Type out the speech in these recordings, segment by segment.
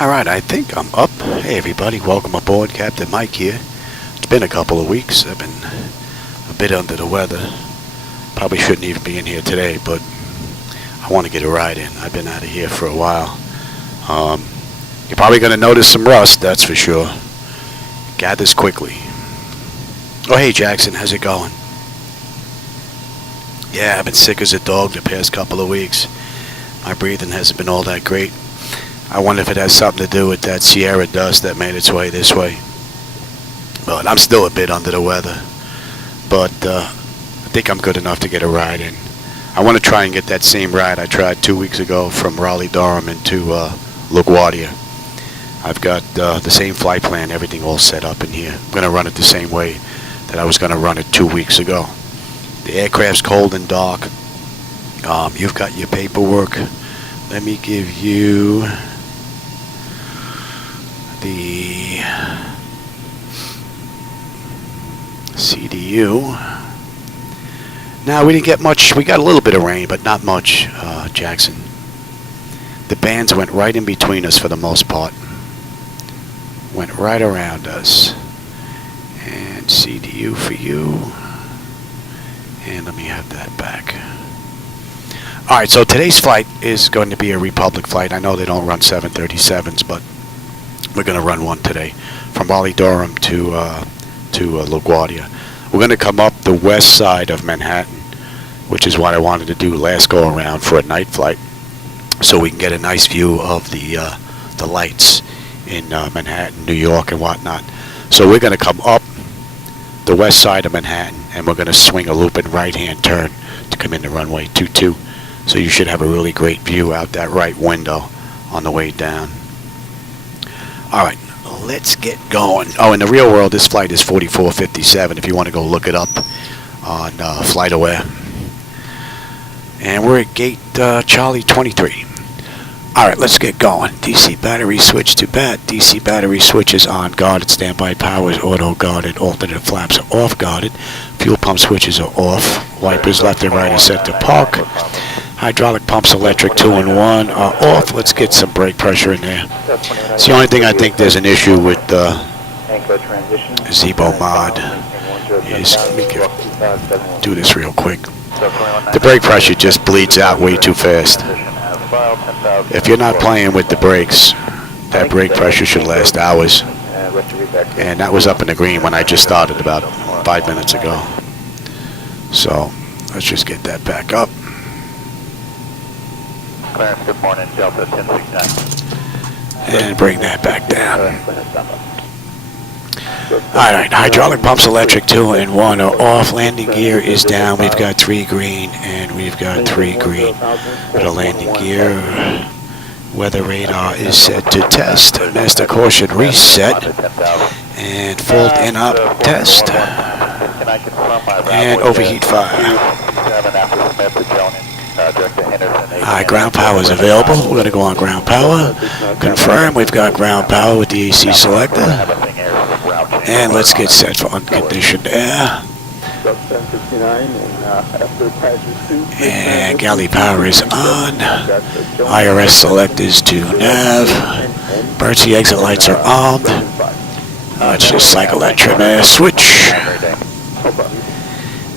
Alright, I think I'm up. Hey everybody, welcome aboard. Captain Mike here. It's been a couple of weeks. I've been a bit under the weather. Probably shouldn't even be in here today, but I want to get a ride in. I've been out of here for a while. You're probably going to notice some rust, that's for sure. Gathers quickly. Oh hey Jackson, how's it going? Yeah, I've been sick as a dog the past couple of weeks. My breathing hasn't been all that great. I wonder if it has something to do with that Sierra dust that made its way this way. But I'm still a bit under the weather. But I think I'm good enough to get a ride in. I want to try and get that same ride I tried 2 weeks ago from Raleigh, Durham into LaGuardia. I've got the same flight plan, everything all set up in here. I'm going to run it the same way that I was going to run it 2 weeks ago. The aircraft's cold and dark. You've got your paperwork. Let me give you the CDU. Now we didn't get much. We got a little bit of rain, but not much, Jackson. The bands went right in between us for the most part. Went right around us. And CDU for you. And let me have that back. Alright, so today's flight is going to be a Republic flight. I know they don't run 737s, but we're going to run one today from Raleigh, Durham to LaGuardia. We're going to come up the west side of Manhattan, which is what I wanted to do last go around for a night flight, so we can get a nice view of the lights in Manhattan, New York, and whatnot. So we're going to come up the west side of Manhattan, and we're going to swing a loop and right-hand turn to come into runway 22. So you should have a really great view out that right window on the way down. Alright, let's get going. Oh, in the real world, this flight is 4457 if you want to go look it up on FlightAware. And we're at gate Charlie 23. Alright, let's get going. DC battery switch to bat. DC battery switch is on guarded. Standby power is auto guarded. Alternate flaps are off guarded. Fuel pump switches are off. Wipers left and right are set to park. Hydraulic pumps electric 2 and 1 are off. Let's get some brake pressure in there. It's the only thing I think there's an issue with Zibo mod is, let me do this real quick. The brake pressure just bleeds out way too fast. If you're not playing with the brakes, that brake pressure should last hours. And that was up in the green when I just started about 5 minutes ago. So let's just get that back up. Clarence, good morning, Delta 1069. And bring that back down. Alright, hydraulic pumps electric 2 and 1 are off. Landing gear is down. We've got 3 green and we've got 3 green for the landing gear. Weather radar is set to test. Master caution reset. And fault in up test. And overheat fire. Alright, ground power is available. We're going to go on ground power. Confirm we've got ground power with the AC selector. And let's get set for unconditioned air. And galley power is on. IRS select is to nav. Emergency exit lights are armed. Let's just cycle that trim air switch.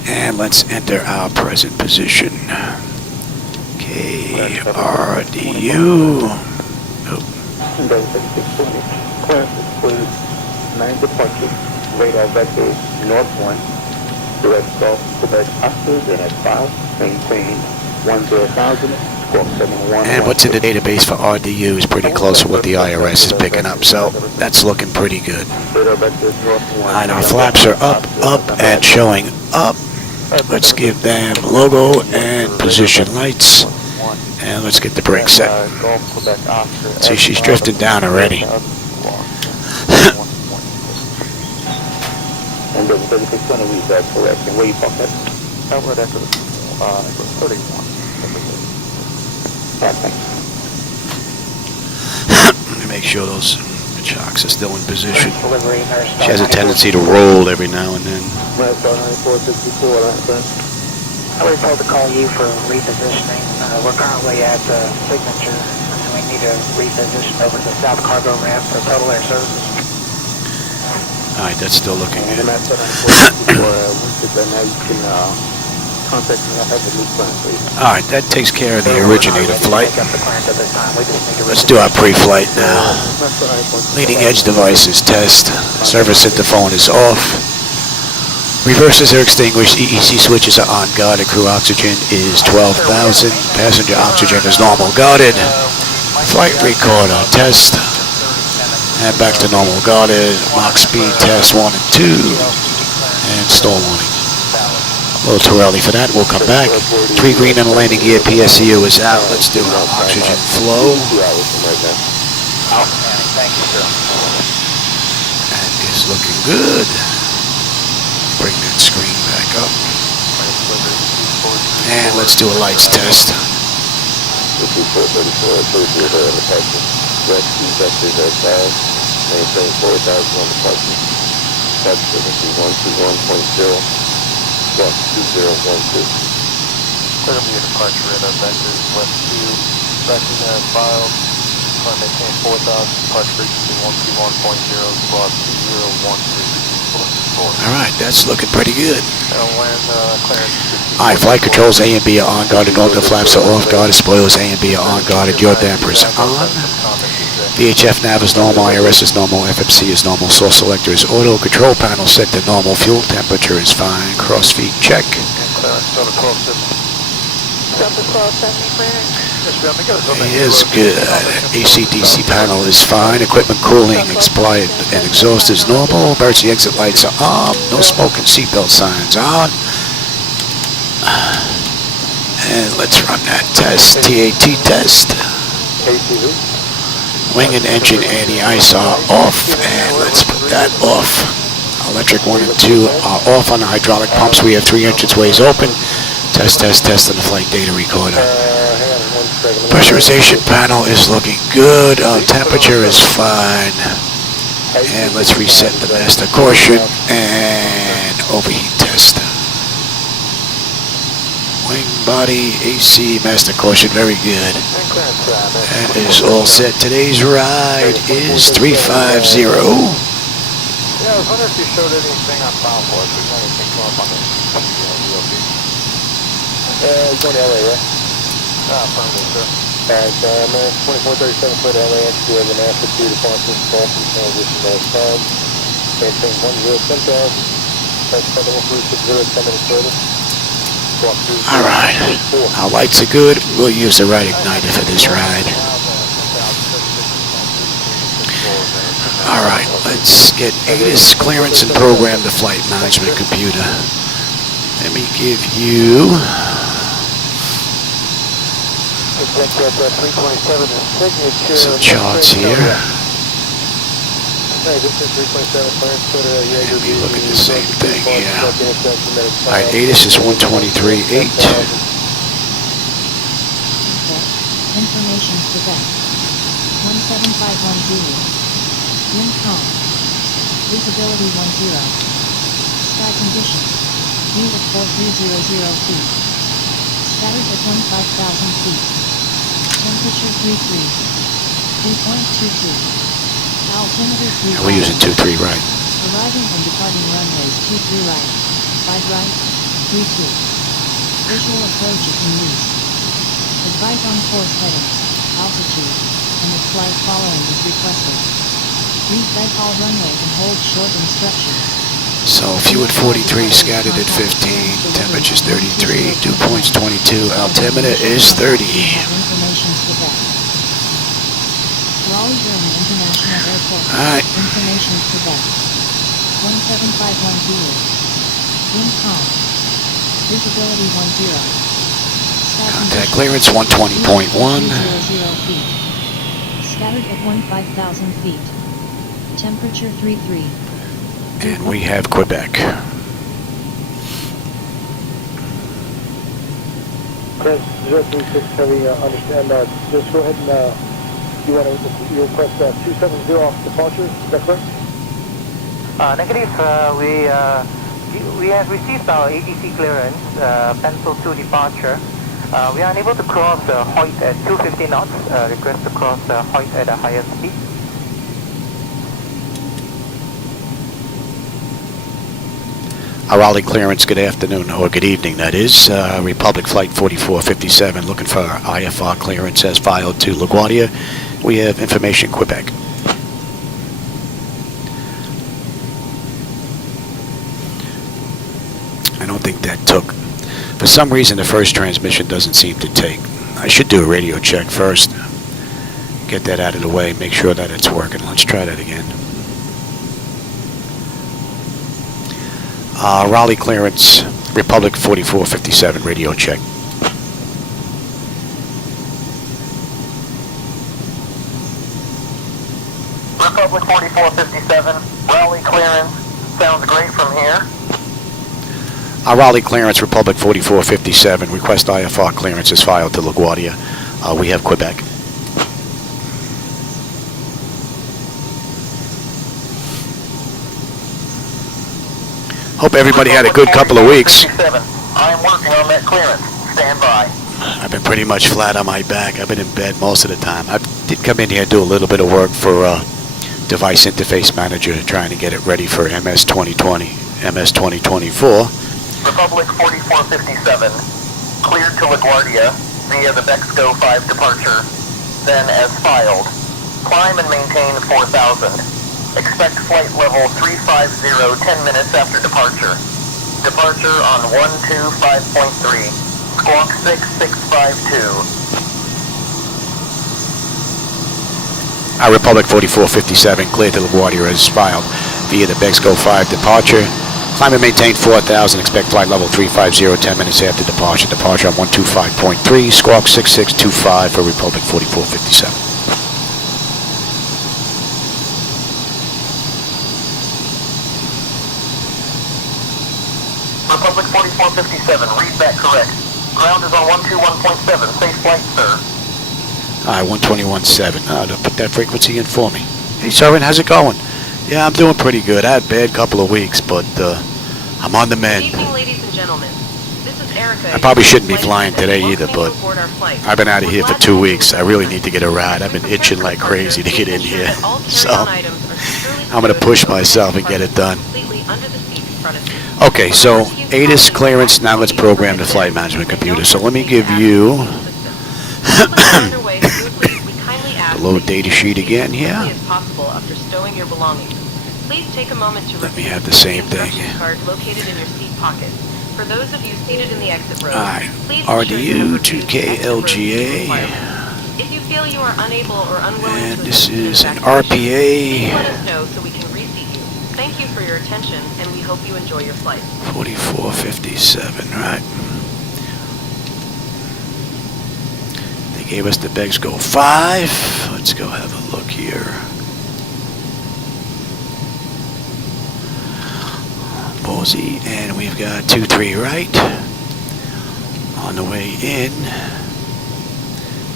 And let's enter our present position. KRDU. Nine departures, radar vectors, north 1, direct Gulf, Quebec, Oscars, and at 5, maintain 10,000, squawk 71. And what's in the database for RDU is pretty close to what the IRS is picking up, so that's looking pretty good. Alright, our flaps are up, and showing up. Let's give them logo and position lights, and let's get the brake set. See, she's drifting down already. And the 3600 reads that correct. And where you park that? Over at 31. Let me make sure those chocks are still in position. She has a tendency to roll every now and then. I I was told to call you for repositioning. We're currently at the signature. we need to reposition over to the south cargo ramp for total air services. Alright, that's still looking And good. I'm at 740 for Winston, then now you can contact me. I have the new plan, please. Alright, that takes care of the originator flight. Pick up the plans at this time. We just need to Let's do our pre-flight now. Leading edge devices test. Service interphone is off. Reversers are extinguished. EEC switches are on. Guarded. Crew oxygen is 12,000. Passenger oxygen is normal. Guarded. Flight recorder test. And back to normal. Guarded. Mach speed test 1 and 2. And stall warning. A little too early for that. We'll come back. 3 green on the landing gear. PSU is out. Let's do our oxygen flow. Outstanding. Thank you, sir. That is looking good. Bring that screen back up. And let's do a lights test. Clear me a departure radar vectors west 2, vector nav file, climb maintain 4,000, departure frequency 121.0, squawk 2013. Alright, that's looking pretty good. And land clearance. Alright, flight controls A and B are on guarded. All the flaps are off guarded. Spoilers A and B are on guarded. Your dampers on. VHF nav is normal. IRS is normal. FMC is normal. Source selector is auto. Control panel set to normal. Fuel temperature is fine. Cross feed check. Clearance, total 12 Is good. AC/DC panel is fine. Equipment cooling, expired, and exhaust is normal. Emergency exit lights are on. No smoke and seatbelt signs on. And let's run that test. TAT test. Wing and engine anti-ice are off. And let's put that off. Electric 1 and 2 are off on the hydraulic pumps. We have 3 entranceways open. Test on the flight data recorder. Pressurization panel is looking good. Temperature is fine. And let's reset the master caution and overheat test. Wing, body, AC, master caution, very good. That is all set. Today's ride is 350. Yeah, I was wondering if you showed anything on file for us. There's anything come up on the It's going to LA, right? affirmative, sir. Alright, man, 2437 foot LAX, we have an altitude of Boston, Boston, transition those times. Maintain 10 10,000. That's federal 360, 10 minutes further. Alright, our lights are good. We'll use the right igniter for this ride. Alright, let's get ATIS clearance and program the flight management computer. Let me give you some charts here. Let me look at the same thing here. Alright, ATIS is 123.8. Information Quebec 17510. Wind calm. Visibility 10. Sky conditions. Wind at 4300 feet. Scattered at 15,000 feet. Temperature 3.22. Altimeter 3. We're using 23 right. Arriving and departing runways 23 right. 5 right. 32. Visual approaches in use. Advise on course heading, altitude, and the flight following is requested. Read vet all runway and hold short instructions. So fuel at 43, scattered at 15, temperature's 33, dew point's 22, altimeter is 30. Information Quebec. Raleigh Durham International Airport. Alright. Information Quebec 17510. Wind calm. Visibility 10. Contact clearance 120.1. 0 feet. Scattered at 15,000 feet. Temperature 33. And we have Quebec. Chris, 036 Heavy, understand, just go ahead and, you request 270 off departure, is that correct? Negative. We have received our ATC clearance, pencil to departure. We are unable to cross Hoyt at 250 knots. Request to cross Hoyt at a higher speed. Raleigh clearance, good afternoon, or good evening, that is. Republic Flight 4457, looking for IFR clearance as filed to LaGuardia. We have information, Quebec. I don't think that took. For some reason, the first transmission doesn't seem to take. I should do a radio check first. Get that out of the way, make sure that it's working. Let's try that again. Raleigh clearance, Republic 4457, radio check. Republic 4457, Raleigh clearance, sounds great from here. Raleigh clearance, Republic 4457, request IFR clearance is filed to LaGuardia. We have Quebec. Hope everybody had a good couple of weeks. I am working on that clearance. Stand by. I've been pretty much flat on my back. I've been in bed most of the time. I did come in here and do a little bit of work for Device Interface Manager, trying to get it ready for MS 2020, MS 2024. Republic 4457, cleared to LaGuardia via the BEXGO 5 departure, then as filed. Climb and maintain 4,000. Expect flight level 350 10 minutes after departure. Departure on 125.3. Squawk 6652. Republic 4457, cleared to LaGuardia as filed via the BEXGO 5 departure. Climb and maintain 4,000. Expect flight level 350 10 minutes after departure. Departure on 125.3. Squawk 6625 for Republic 4457. Republic 4457, read that correct. Ground is on 121.7. Safe flight, sir. Alright, 121.7. Put that frequency in for me. Hey, Soren, how's it going? Yeah, I'm doing pretty good. I had a bad couple of weeks, but I'm on the mend. Good evening, ladies and gentlemen. This is Erica. I probably shouldn't be flying today either, but I've been out of here for 2 weeks. I really need to get a ride. I've been itching like crazy to get in here. So I'm going to push myself and get it done. Okay, so ATIS clearance. Now let's program the flight management computer. So let me give you the load data sheet again here. Please take a moment to let me have the same thing. Card located in your seat pocket. For those of you seated in the exit row, Alright, please KRDU-KLGA. If you feel you are unable or unwilling And to this assist is in an evacuation, RPA. please let us know so we can reseat you. Thank you for your attention, and we hope you enjoy your flight. 4457, right? They gave us the BEXGO 5. Let's go have a look here. Bosey, and we've got 23 right. On the way in,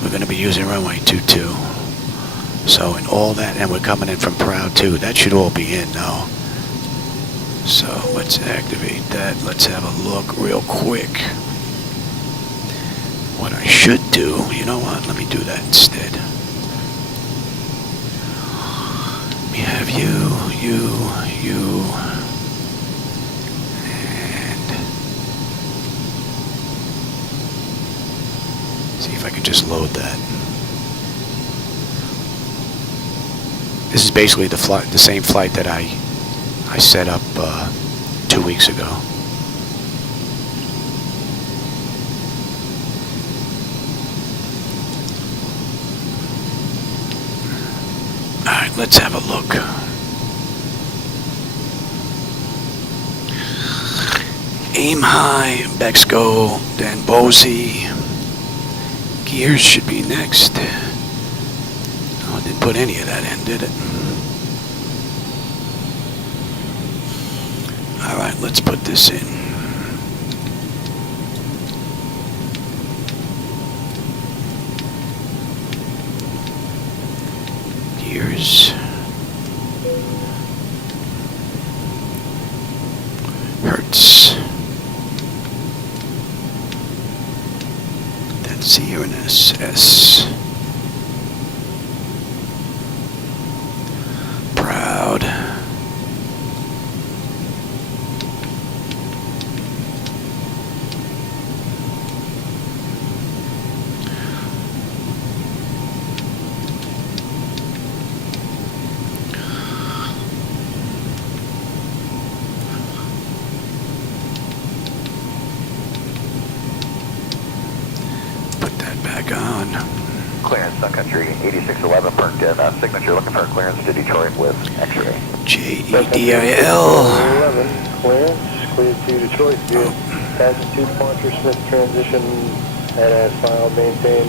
we're going to be using runway 22. So, and all that, and we're coming in from Proud too. That should all be in now. So, let's activate that. Let's have a look real quick. What I should do, you know what? Let me do that instead. Let me have you. See if I can just load that. This is basically the same flight that I set up 2 weeks ago. Alright, let's have a look. Aim high, BEXGO, then Bosey. Gears should be next. Oh, I didn't put any of that in, did it? Alright, let's put this in. Gears. Hertz. us. Proud. Back on. Clearance, Sun Country 8611, parked in signature, looking for a clearance to Detroit with X-ray. JEDIL. 11, clearance, cleared to Detroit, good. Passing to departure, Smith transition, and as filed, maintain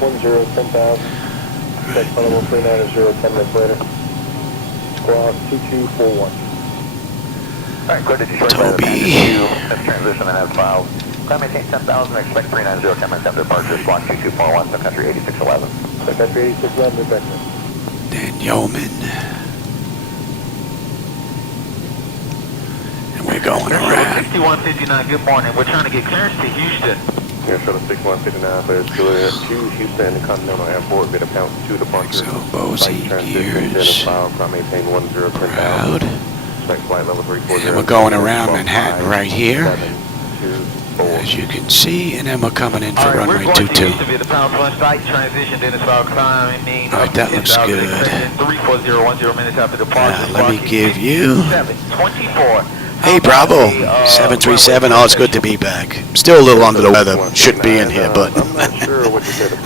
1010,000. Check follow 390, 10 minutes later. Squawk 2241. Alright, clear to Detroit. Toby. Smith transition and as filed. Climb maintain 10,000, expect 390, 10 minutes after departure, squawk 2241, Sun Country 8611. Sun Country 8611, Rebecca. Dan Yeoman. And we're going around. 6159, good morning. We're trying to get clearance to Houston. Air Shuttle 6159, clears to Houston Continental Airport, bit of count to departure. So Bozy gears. Proud. Flight level 340. And we're going around Manhattan right here. As you can see, and then we're coming in for runway 22. Alright, that looks good. 34010 minutes after departure. Let me give you. 724. Hey Bravo, 737. Oh, it's good to be back. Still a little under the weather. Shouldn't be in here, but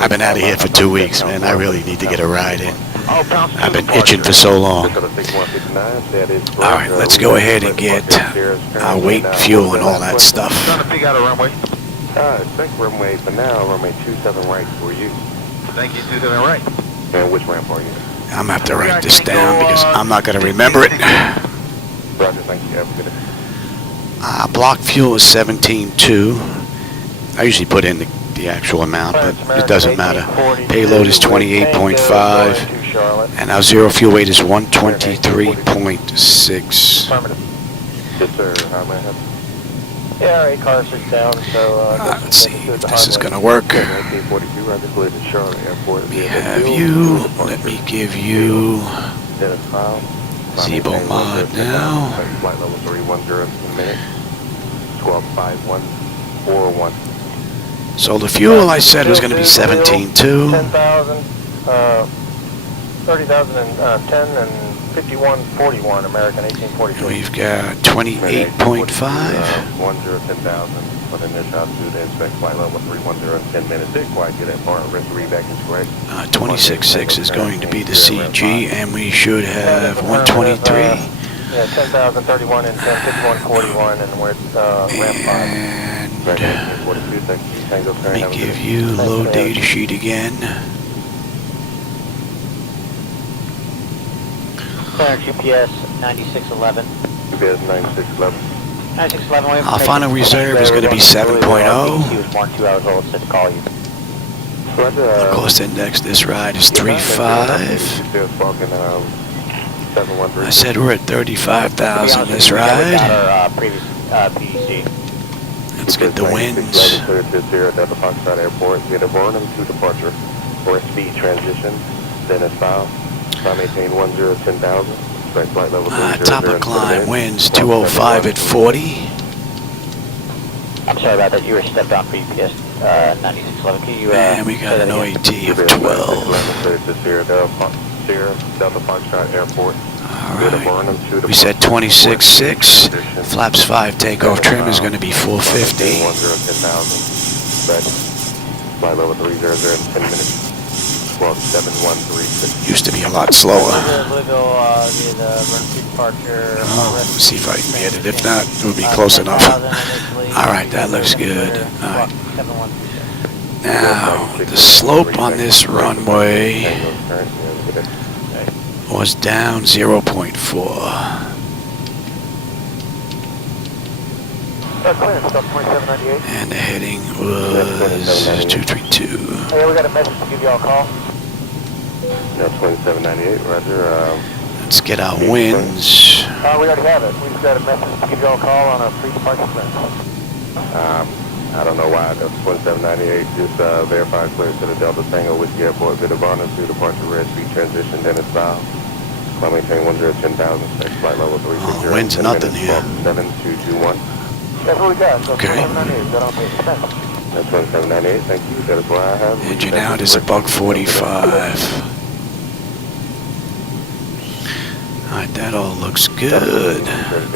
I've been out of here for 2 weeks, man. I really need to get a ride in. I've been itching for so long. Alright, let's go ahead and get our weight, fuel, and all that stuff. Trying to figure out a runway. Expect runway for now, runway 27 right for you. Thank you, 27 right. And which ramp are you? I'm gonna have to write this down because I'm not gonna remember it. Roger, thank you. Have a good day. Block fuel is 17.2. I usually put in the actual amount, but it doesn't matter. Payload is 28.5. And our zero fuel weight is 123.6. Affirmative. Yes, sir. How may I help you? Yeah, our car is down, so... Let's see if this is going to work. 1942, Roger, cleared to Charlotte Airport. We have you. Let me give you Dennis File. Zibo mod now. Flight level 310 in a minute. Squawk 5141. So the fuel I said was going to be 17.2. 10,000, 30,010 and 5141, American 1842. We've got 28.5. 10,000. Put in this altitude and expect flight level 310 in 10 minutes. Did quite get that far. Rest readback is correct. 26.6 is going to be the CG, and we should have 123. Yeah, 10,031 and 10, 5141, and we're at ramp 5. And let me give you low data sheet again. GPS 9611. GPS 9611. 9611. Our final reserve is going to be 7.0. He was born 2 hours old, said to call you. The cost index this ride is 3.5. I said we're at 35,000 this ride. Let's get the winds. Delta Foxtrot Airport, via Durham to departure for a speed transition. Dennis File, maintain 1010,000. Flight level Top of climb, winds 205 at 40. I'm sorry about that. You were stepped on for UPS 9611. Can you? And we got an OAT of 12. Delta Foxtrot Airport. Alright. We said 26.6. Flaps 5 takeoff trim is going to be 450. 10,000. Flight level 300 in 10 minutes. 7136. Used to be a lot slower. Let's see if I can get it. If not, it would be close enough. Alright, that looks good. Alright. Now, the slope on this runway was down 0.4. And the heading was 232. Hey, we got a message to give y'all a call. No, 2798, roger. Let's get our winds. We already have it. We've got a message to give y'all a call on a free departure clearance. I don't know why. That's 1798. Just verify clear to the Delta Tango Whiskey Airport. Good Havana to departure red speed transition. Dennis style. Climb maintain 1010,000. Next flight level 360. Oh, wind's nothing here. 7221. That's what we got. So Okay. 1798. Got on page. That's 1798. Thank you. That is what I have. Engine out is a $145. Alright, that all looks good.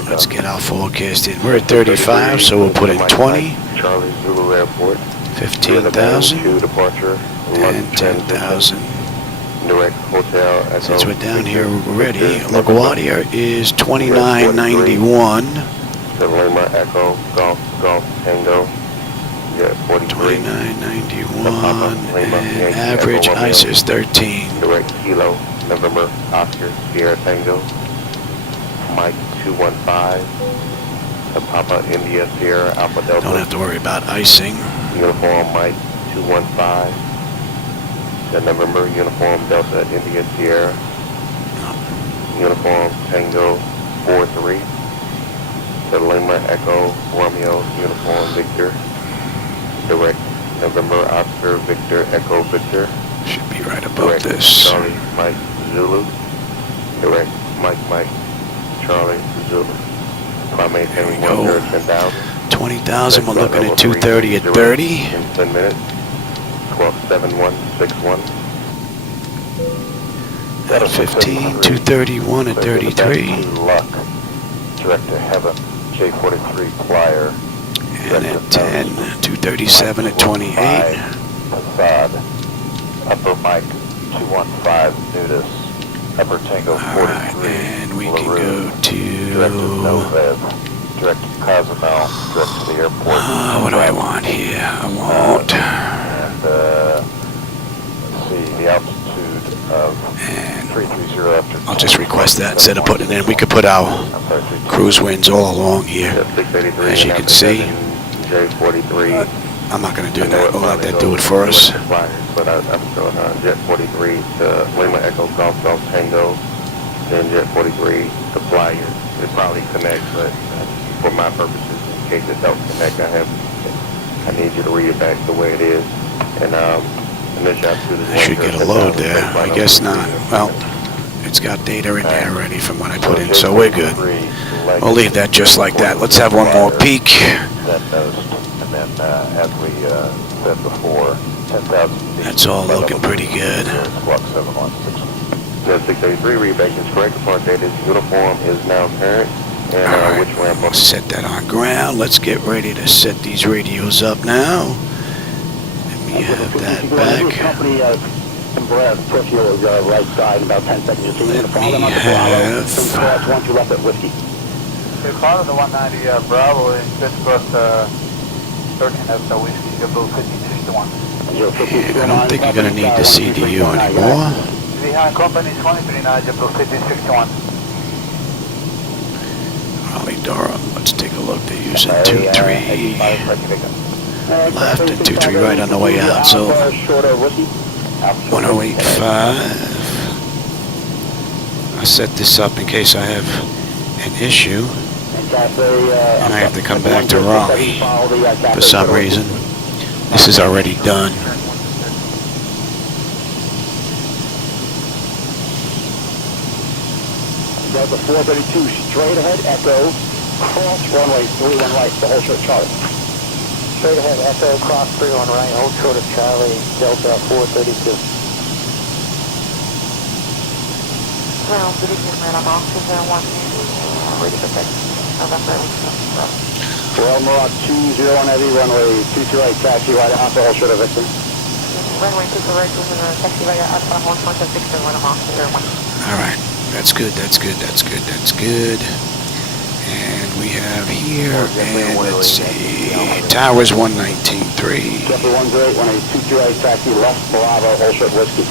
Let's get our forecast in. We're at 35, so we'll put in 20, Charlie Zulu Airport. 15,000, To departure. and 10,000. Direct hotel. Since we're down here already, LaGuardia is 2991. Lima Echo Golf Golf Tango. Yeah, 43. 2991, and average ice is 13. Direct Kilo November Oscar Sierra Tango. Mike 215. The Papa India Sierra Alpha Delta. Don't have to worry about icing. Uniform Mike 215. The November Uniform Delta India Sierra. Uniform Tango 43. The Lima Echo Romeo Uniform Victor. Direct November Oscar Victor Echo Victor. Should be right above Direct this. Charlie Mike Zulu. Direct Mike Charlie Zulu. Climb maintain There we go. 10,000. 20,000, we're looking at 230 at 30. In 10 minutes. 127161. At 15, 231 at 33. Luck. Direct to heaven. J43 Flyer. And at 10, 237 at 28. Facade. Upper Mike 215 Nudis. Upper Tango 43. Alright, and we can go Direct to to... Novev. Direct to Cozumel. Direct to the airport. What do I want here? I want... And let's see, the altitude of And 330 after... I'll just request that instead of putting it in. We could put our cruise winds all along here, as you can see. J43. I'm not going to do that. We'll let that do it for us. But I'm showing Jet 43 to Lima Echo Golf Golf Tango, then Jet 43 to Flyer. It probably connects, but for my purposes, in case it don't connect, I need you to read it back the way it is. And initial altitude is I should get a load there. I guess not. Well, it's got data in there already from what I put in, so we're good. We'll leave that just like that. Let's have one more peek. And then, as we said before, 10,000 feet. That's all looking pretty good. Squawk 716. Jet 683, read back is correct. Depart date is uniform is now current. And Alright, which ramp we'll set that on ground. Let's get ready to set these radios up now. Let me have that back. Company Brad Tokyo right side about 10 seconds. So you're going to follow them up to Let me Bravo. have- From cross once you left at Whiskey. We follow the 190 Bravo in Pittsburgh 13 at the Whiskey, Zibo 1561. And I don't think you're going to need the CDU anymore. Behind company 239 Zibo 1561. Raleigh, Durham. Let's take a look. They're using 2-3 left and 2-3 right on the way out. So 1085. I set this up in case I have an issue and I have to come back to Raleigh for some reason. This is already done. Delta 432 straight ahead, Echo, cross runway 31 right, the whole short Charlie. Straight ahead, Echo, cross 31 right, hold short of Charlie, Delta 432. Well, good evening, Madam Officer, 1 ready for taxi, November 18th. Well, Morocco 201 heavy, runway 22 right, taxi right, Alpha, hold short of Victor. Runway 22 right, taxi right, Alpha, hold short of Victor, Madam Officer, 1. All right. That's good, that's good, that's good, that's good. And we have here, and let's see, Towers 119.3. Delta 108, 182 right, taxi left, Bravo, hold short Whiskey.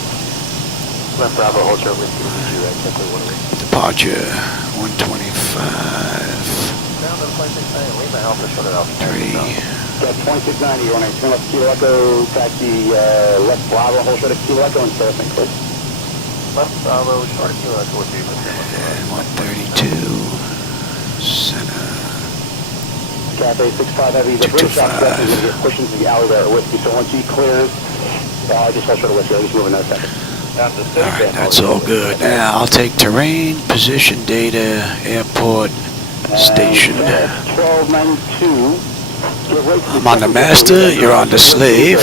Left Bravo, hold short Whiskey, 22 right, Delta 108. Departure 125. 3. Jet 2690, 118 left, Kilo Echo, taxi left Bravo, hold short of Kilo Echo, and Saracen, please. Left Bravo, short of Kilo Echo, And 132. Center. Cafe 65 Heavy. The British officer is going to get pushed into the alley there at Whiskey. So once he clears, just hold short of Whiskey. I'll just move another second. Alright, that's all good. Now I'll take terrain, position data, airport, station. 1292. I'm on the master, you're on the slave.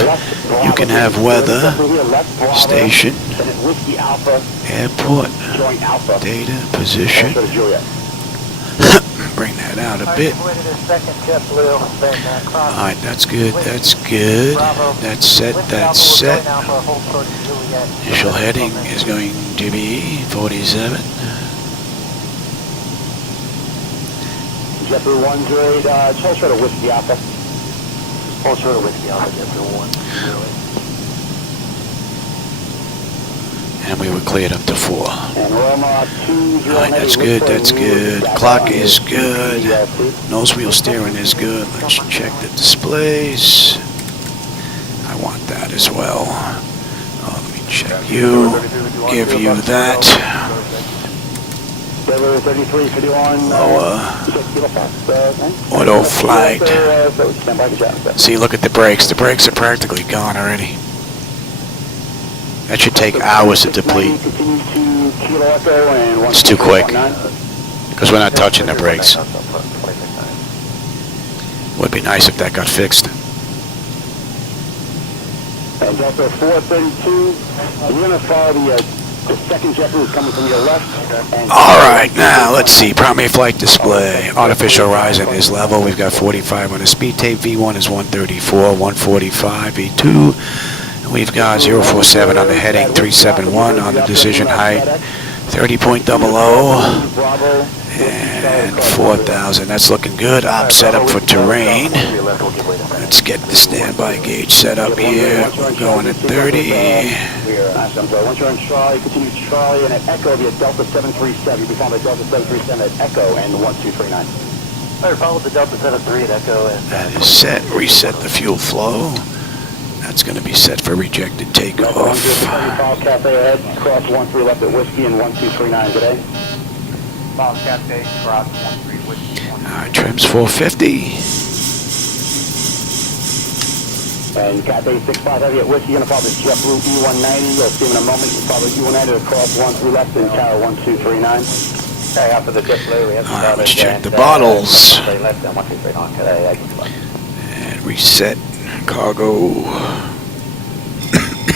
You can have weather, station, airport, data, position. Bring that out a bit. Alright, that's good, that's good. That's set, that's set. Initial heading is going to be 47. JetBlue 1 grade, hold short of Whiskey Alpha. Hold short of Whiskey Alpha, JetBlue 1. And we were cleared up to 4. And Roma 2. Alright, that's good, that's good. Clock is good. Nose wheel steering is good. Let's check the displays. I want that as well. Oh, let me check you. Give you that. Lower. Auto flight. See, look at the brakes. The brakes are practically gone already. That should take hours to deplete. It's too quick. Because we're not touching the brakes. Would be nice if that got fixed. And Delta 432, we're going to follow the second JetBlue is coming from your left. Alright, now let's see. Primary flight display. Artificial horizon is level. We've got 45 on the speed tape. V1 is 134, 145, V2. We've got 047 on the heading, 371 on the decision height, 30.00, and 4,000. That's looking good. I'm set up for terrain. Let's get the standby gauge set up here. We're going at 30. Once you're on Charlie, continue Charlie, and at Echo, be at Delta 737. You'll be followed by Delta 737 at Echo and 1239. I followed the Delta 73 at Echo. That is set. Reset the fuel flow. That's going to be set for rejected takeoff. 135 Cafe ahead, cross 13 left at Whiskey and 1239 today. Bob Cafe, cross 13 Whiskey. Alright, trim's 450. And Cafe 65 Heavy at Whiskey, you're going to follow the JetBlue E190. You'll see him in a moment. You follow E190 across 13 left in tower 1239. Okay, after the JetBlue, we have to Alright, let's check the bottles. left on 1239 today. And reset cargo.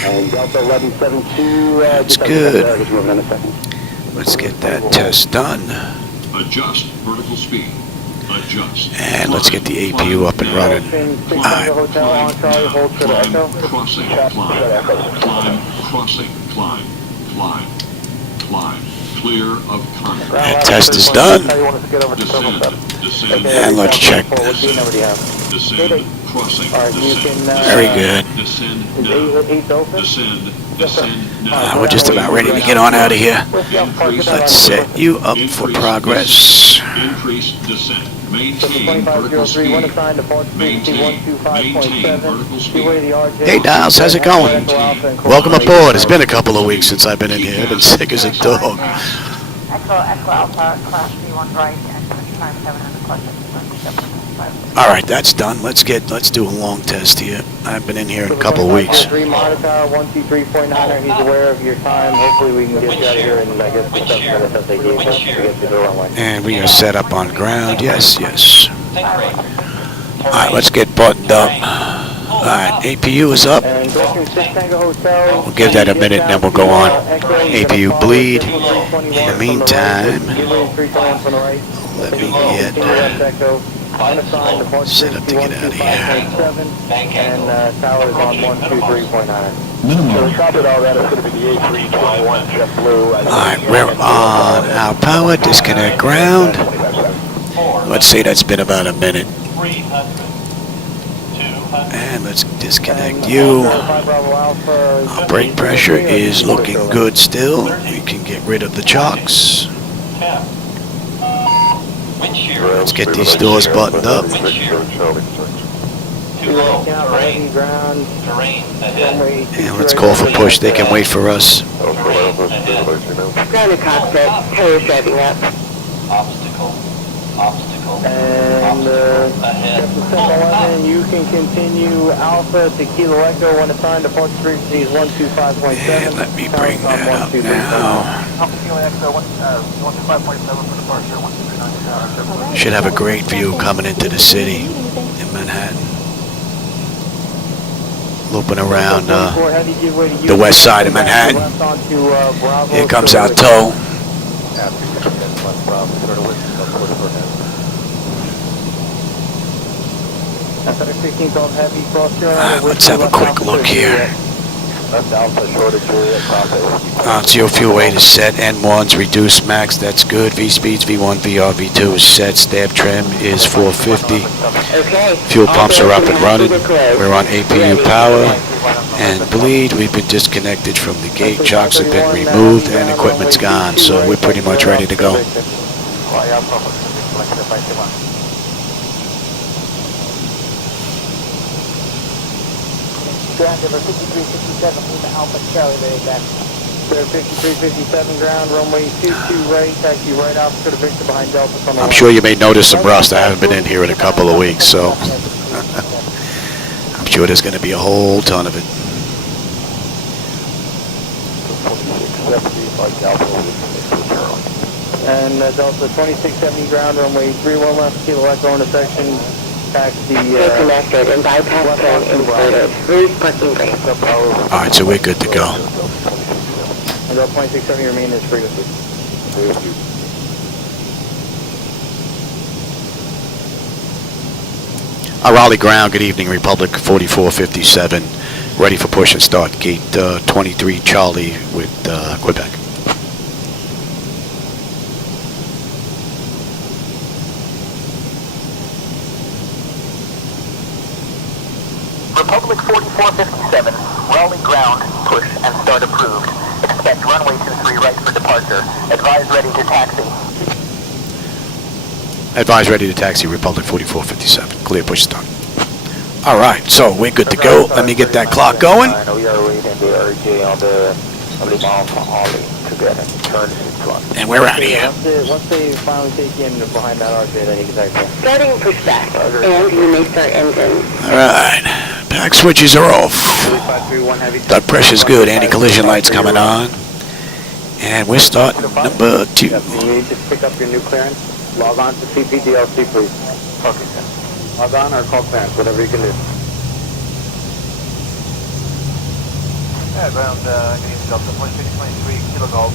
And Delta 1172. That's good. Let's get that test done. Adjust vertical speed. Adjust. And let's get the APU up and running. Climb, crossing, climb, crossing, climb. Clear of contact. That test is done. Descend. And let's check this. Descend, crossing, Very good. Descend now. We're just about ready to get on out of here. Let's set you up for progress. Increase descent. Maintain vertical speed. Maintain vertical speed. Hey Niles, how's it going? Welcome aboard. It's been a couple of weeks since I've been in here. I've been sick as a dog. Echo Alpha, Class B1 right, and 5-7 in the clutch. Alright, that's done. Let's do a long test here. I've been in here in a couple of weeks. 3 monitor, 123.9er, he's aware of your time. Hopefully we can get you out of here in, I guess, the 7 minutes that they gave us to get to the runway. And we are set up on ground. Yes. Alright, let's get buttoned up. Alright, APU is up. We'll give that a minute and then we'll go on. APU bleed. In the meantime, let me get set up to get out of here. And tower is on 123.9. So we copied all that. It's going to be the A321 JetBlue. Alright, we're on our power, disconnect ground. Let's say that's been about a minute. And let's disconnect you. Our brake pressure is looking good still. We can get rid of the chocks. Let's get these doors buttoned up. And let's call for push. They can wait for us. Grounded cockpit, carrier's driving up. And Captain 711, you can continue Alpha to Kilo Echo when assigned. Departure frequency is 125.7. And let me bring that up now. Alpha Kilo Echo 125.7 for departure, 139. Should have a great view coming into the city in Manhattan. Looping around the west side of Manhattan. Here comes our tow. Let's have a quick look here. Zero fuel weight is set. N1's reduced max. That's good. V speeds V1, VR, V2 is set. Stab trim is 450. Fuel pumps are up and running. We're on APU power. And bleed, we've been disconnected from the gate. Chocks have been removed and equipment's gone. So we're pretty much ready to go. Ground over 5357 into Alpha Charlie, very back. Clear 5357 ground, runway 22 right, taxi right off to the Victor behind Delta. I'm sure you may notice some rust. I haven't been in here in a couple of weeks, so I'm sure there's going to be a whole ton of it. And Delta 2670 ground, runway 31 left, Kilo Echo intersection. Connected and bypass plan inserted. Release parking brake. Alright, so we're good to go. And 2670 remain as frequency. Raleigh ground, good evening, Republic 4457. Ready for push and start. Gate 23 Charlie with Quebec. Republic 4457, Raleigh ground, push and start approved. Expect runway 23 right for departure. Advise ready to taxi. Advise ready to taxi, Republic 4457. Clear push start. Alright, so we're good to go. Let me get that clock going. We are waiting the RJ on the mile for Ollie to get a turn in front. And we're out of here. Once they finally take you in behind that RJ, then you can taxi. Starting pushback, and you may start engine. Alright, back switches are off. That pressure's good. Anti-collision lights coming on. And we're starting number 2. You need to pick up your new clearance. Log on to CPDLC, please. Okay, sir. Log on or call clearance, whatever you can do. Yeah, ground, Delta 2623, Kilo Golf,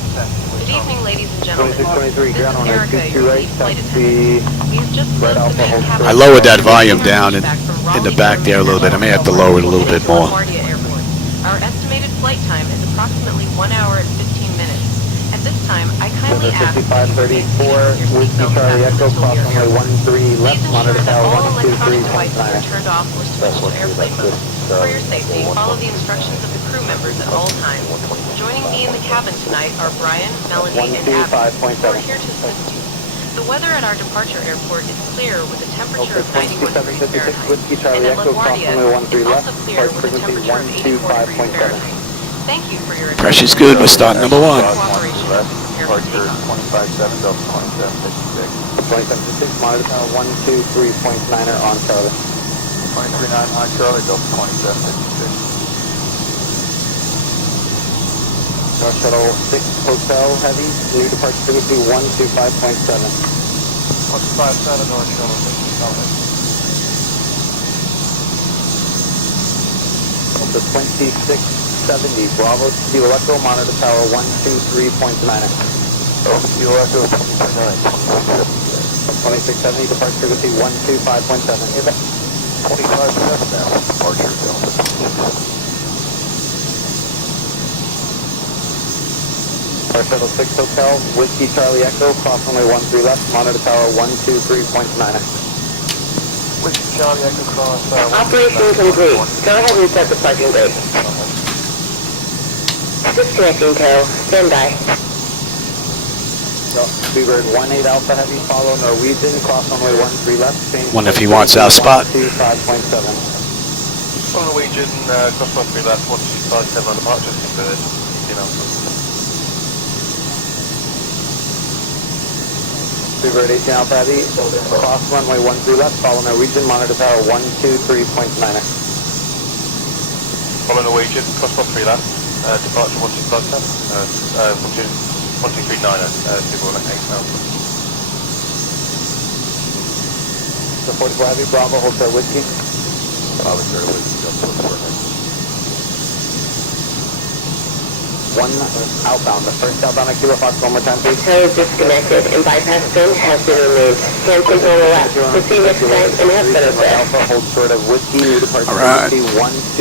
Good evening, ladies and gentlemen. 2623, ground on Erica, 22 your right, lead flight taxi. We've just Right closed the off the main whole cabin. I lowered that volume down in the back there a little bit. I may have to lower it a little bit more. LaGuardia Airport. Our estimated flight time is approximately 1 hour and 15 minutes. At this time, I kindly ask that you please place 5534, your Whiskey seatbelt Charlie fastened Echo, until cross we are runway here. 13 left, Please monitor ensure that tower all electronic devices are 123.9. turned off or switched to airplane mode. For your safety, follow the instructions of the crew members at all times. Joining me in the cabin tonight are Brian, Melanie, and Abby, who are here to assist you. The weather at our departure airport is clear with a temperature of 91 degrees Fahrenheit. And at LaGuardia, it's also clear with a temperature of 84 degrees Fahrenheit. Thank you for your attention. Pressure's good. We're starting number 1. Cooperation. Departure 257, Delta 2756. 2756, monitor tower 123.9er on Charlie. 239 on Charlie, Delta 2756. North Shuttle 6 Hotel Heavy, new departure frequency 125.7. 157, North Shuttle 6 Hotel. Delta 2670, Bravo Kilo Echo, monitor tower 123.9er. Kilo Echo 229. 2670, departure frequency 125.7. 25 now, departure Delta. North Shuttle 6 Hotel, Whiskey Charlie Echo, cross runway 13 left, monitor tower 123.9er. Whiskey Charlie Echo cross. Operation complete. Go ahead and set the parking brake. Disconnecting tow. Stand by. Speedbird 18 Alpha Heavy, follow Norwegian, cross runway 13 left. Wonder if he wants our spot. 125.7. Norwegian, cross 13 left, 127 on departure, Super 18 Alpha Heavy, cross runway 13 left, follow Norwegian, monitor tower 123.9er. Follow Norwegian, cross 13 left, departure 123.9er, 1239er, Zibo 8 Alpha. So 44 Heavy, Bravo, hold short whiskey. Bravo, short whiskey, One outbound, the first outbound at Kilo Fox, one more time please. Tow is disconnected and bypass pin has been removed. Hands on the left. Proceed next time and have better Alpha, hold short of whiskey, new departure Alright. frequency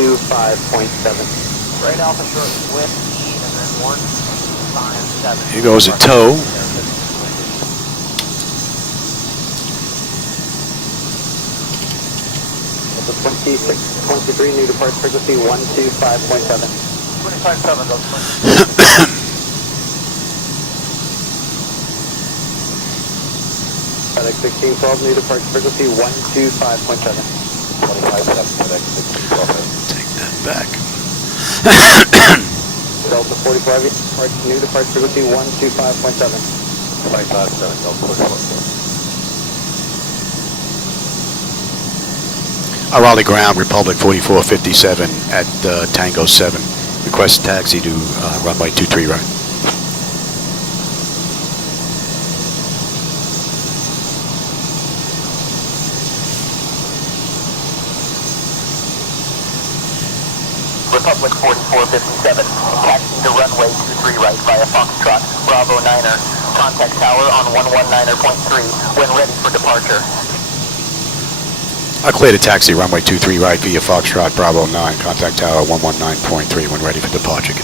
125.7. Right Alpha short whiskey and then 157. Here goes a tow. The 2623, new departure frequency 125.7. 25.7, FedEx 1612, new departure frequency 125.7. 25.7, FedEx 1612. Take that back. Delta 44 Heavy, new departure frequency 125.7. 25.7, Delta 44. Raleigh ground, Republic 4457 at Tango 7. Request taxi to runway 23 right. Republic 4457, taxi to runway 23 right via Foxtrot, Bravo 9er, contact tower on 119.3 when ready for departure. I cleared a taxi runway 23 right via Foxtrot Bravo 9, contact tower 119.3 when ready for departure.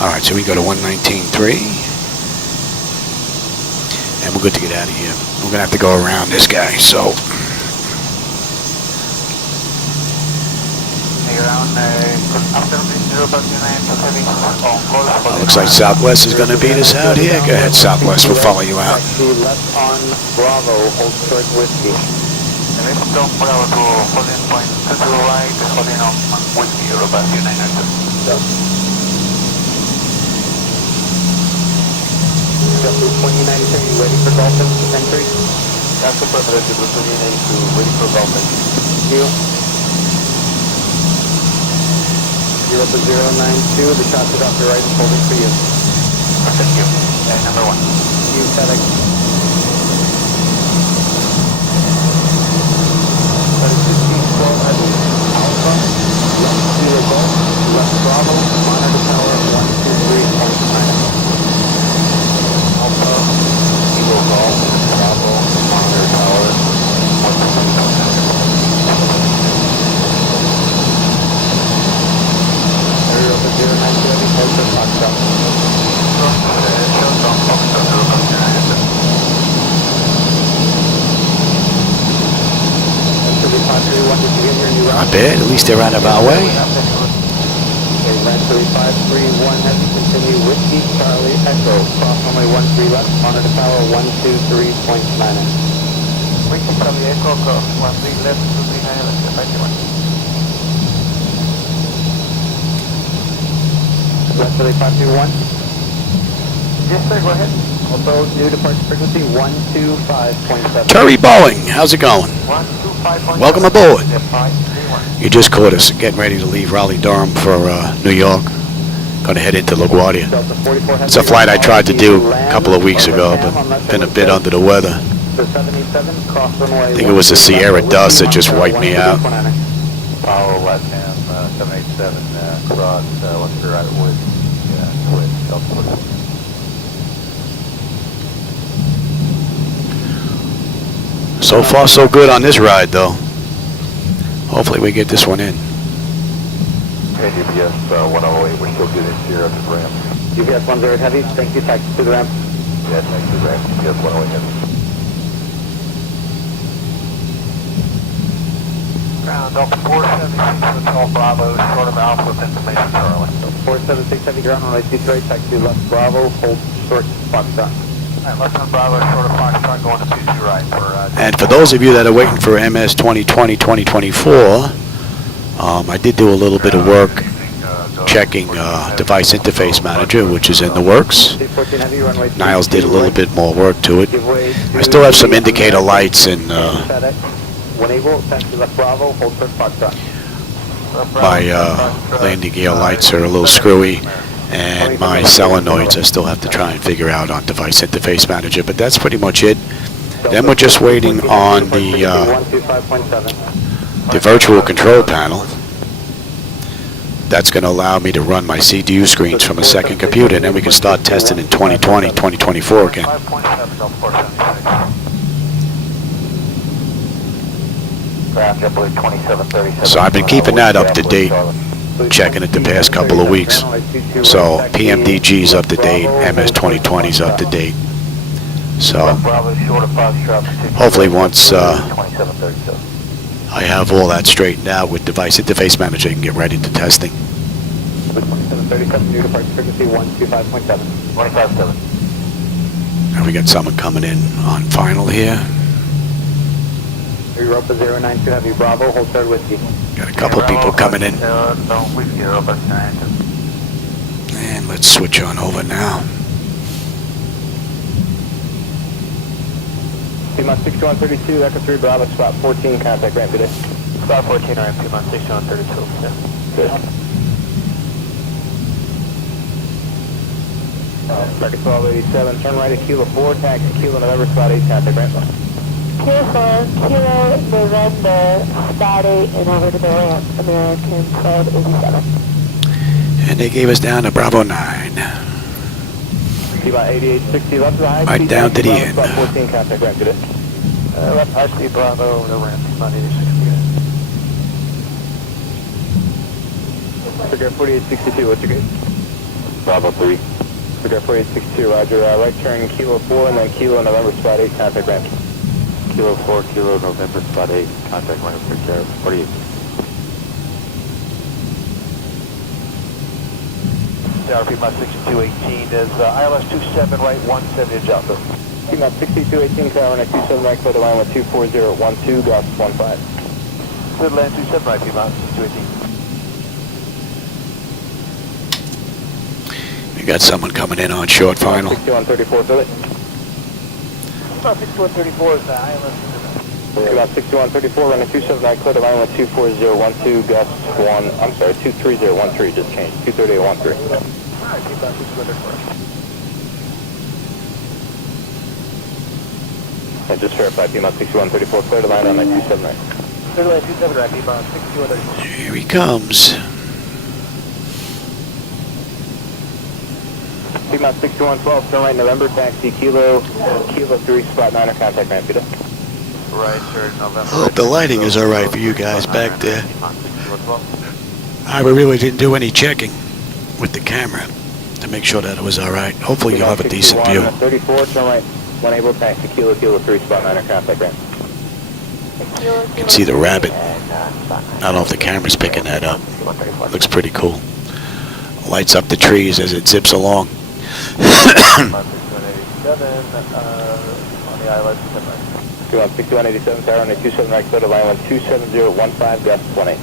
Alright, so we go to 119.3 and we're good to get out of here. We're gonna have to go around this guy, so looks like Southwest is gonna beat us out here. Go ahead, Southwest, we'll follow you out. Left on Bravo, hold short whiskey. Bravo to holding point to the right, holding on whiskey, Europa 292. Delta 2093, ready for Dolphin entry? That's the purpose of the 2092, ready for Dolphin. You. Europa 092, the shots is off your right and holding for you. Thank you. Number 1. You, FedEx. Alpha, left Kilo Golf, left Bravo, monitor tower 123.9. Alpha, Kilo Golf, Bravo, monitor tower 123.9. Europa 092, hold for Foxtrot. Shutdown, Foxtrot, Europa 092. not bad. At least they're out of our way. Okay, land 3531 has to continue Whiskey Charlie Echo, cross runway 13 left, monitor tower 123.9. Whiskey Charlie Echo, cross 13 left, 239, left, 51. Land 3531. Yes, sir, go ahead. Also, new departure frequency 125.7. Terry Boeing, how's it going? 125.7. Welcome aboard. 531. You just caught us getting ready to leave Raleigh, Durham for New York. Going to head into LaGuardia. It's a flight I tried to do a couple of weeks ago, but been a bit under the weather. I think it was the Sierra dust that just wiped me out. Power left hand, 787, cross, left to right with, twist, Delta 44. So far, so good on this ride, though. Hopefully we get this one in. Okay, UPS 108, we're still getting here at the ramp. UPS 10 heavy, thank you, taxi to the ramp. Yeah, thanks to the ramp, UPS 108 heavy. Ground Delta 476 with all Bravo, short of Alpha with information Charlie. 476 heavy, ground runway 23, taxi to left Bravo, hold short Foxtrot. Alright, left on Bravo, short of Foxtrot, going to 22 right for... And for those of you that are waiting for MS 2020-2024, I did do a little bit of work checking device interface manager, which is in the works. Niles did a little bit more work to it. I still have some indicator lights and my landing gear lights are a little screwy, and my solenoids I still have to try and figure out on device interface manager, but that's pretty much it. Then we're just waiting on the virtual control panel. That's going to allow me to run my CDU screens from a second computer, and then we can start testing in 2020, 2024 again. So I've been keeping that up to date, checking it the past couple of weeks. So PMDG's up to date, MS 2020's up to date. So hopefully once I have all that straightened out with device interface manager, I can get ready to testing. And we got someone coming in on final here. Europa 092 Heavy Bravo, hold third whiskey. Got a couple people coming in. And let's switch on over now. P-Mod 6132, Echo 3 Bravo, spot 14, contact ramp today. Spot 14, ramp, P-Mod 6132. Yeah. Good. Circuit 1287, turn right at Kilo 4, taxi Kilo November, spot 8, contact ramp. Kilo 4, Kilo November, spot 8, and over to the ramp, American 1287. And they gave us down to Bravo 9. About 8860 left of the high right speed, down to the end. About 14 contact ramp today. Left high speed Bravo over the ramp, about 8860. Figure 4862, what's your gate? Bravo 3. Figure 4862, roger. Right turn Kilo 4 and then Kilo November spot 8, contact ramp. Kilo 4, Kilo November, spot 8, contact ramp for care 48. P-Mod 6218 is ILS 27 right, 170 to Delta. P-Mod 6218, tower 27 right, clear the line with 24012, Gauss 15. Clear land 27 right, P-Mod 6218. We got someone coming in on short final. 6134, Philly. P-Mod 6134 is the ILS. P-Mod 6134, running 27 right, clear the line with 24012, Gauss 23013, just changed, 23813. Alright, P-Mod 6134. And just verify P-Mod 6134, clear the line on 927 right. Clear the line 27 right, P-Mod 6134. Here he comes. P-Mod 6112, turn right November, taxi Kilo 3, spot 9 or contact ramp, today. Right, sir, November. I hope the lighting is alright for you guys back there. I really didn't do any checking with the camera to make sure that it was alright. Hopefully you'll have a decent view. 34, turn right, when able, taxi Kilo 3, spot 9 or contact ramp. You can see the rabbit. I don't know if the camera's picking that up. Looks pretty cool. Lights up the trees as it zips along. 6187 on the ILS 27 right. 6187, tower on 27 right, clear the line with 27015, Gauss 18.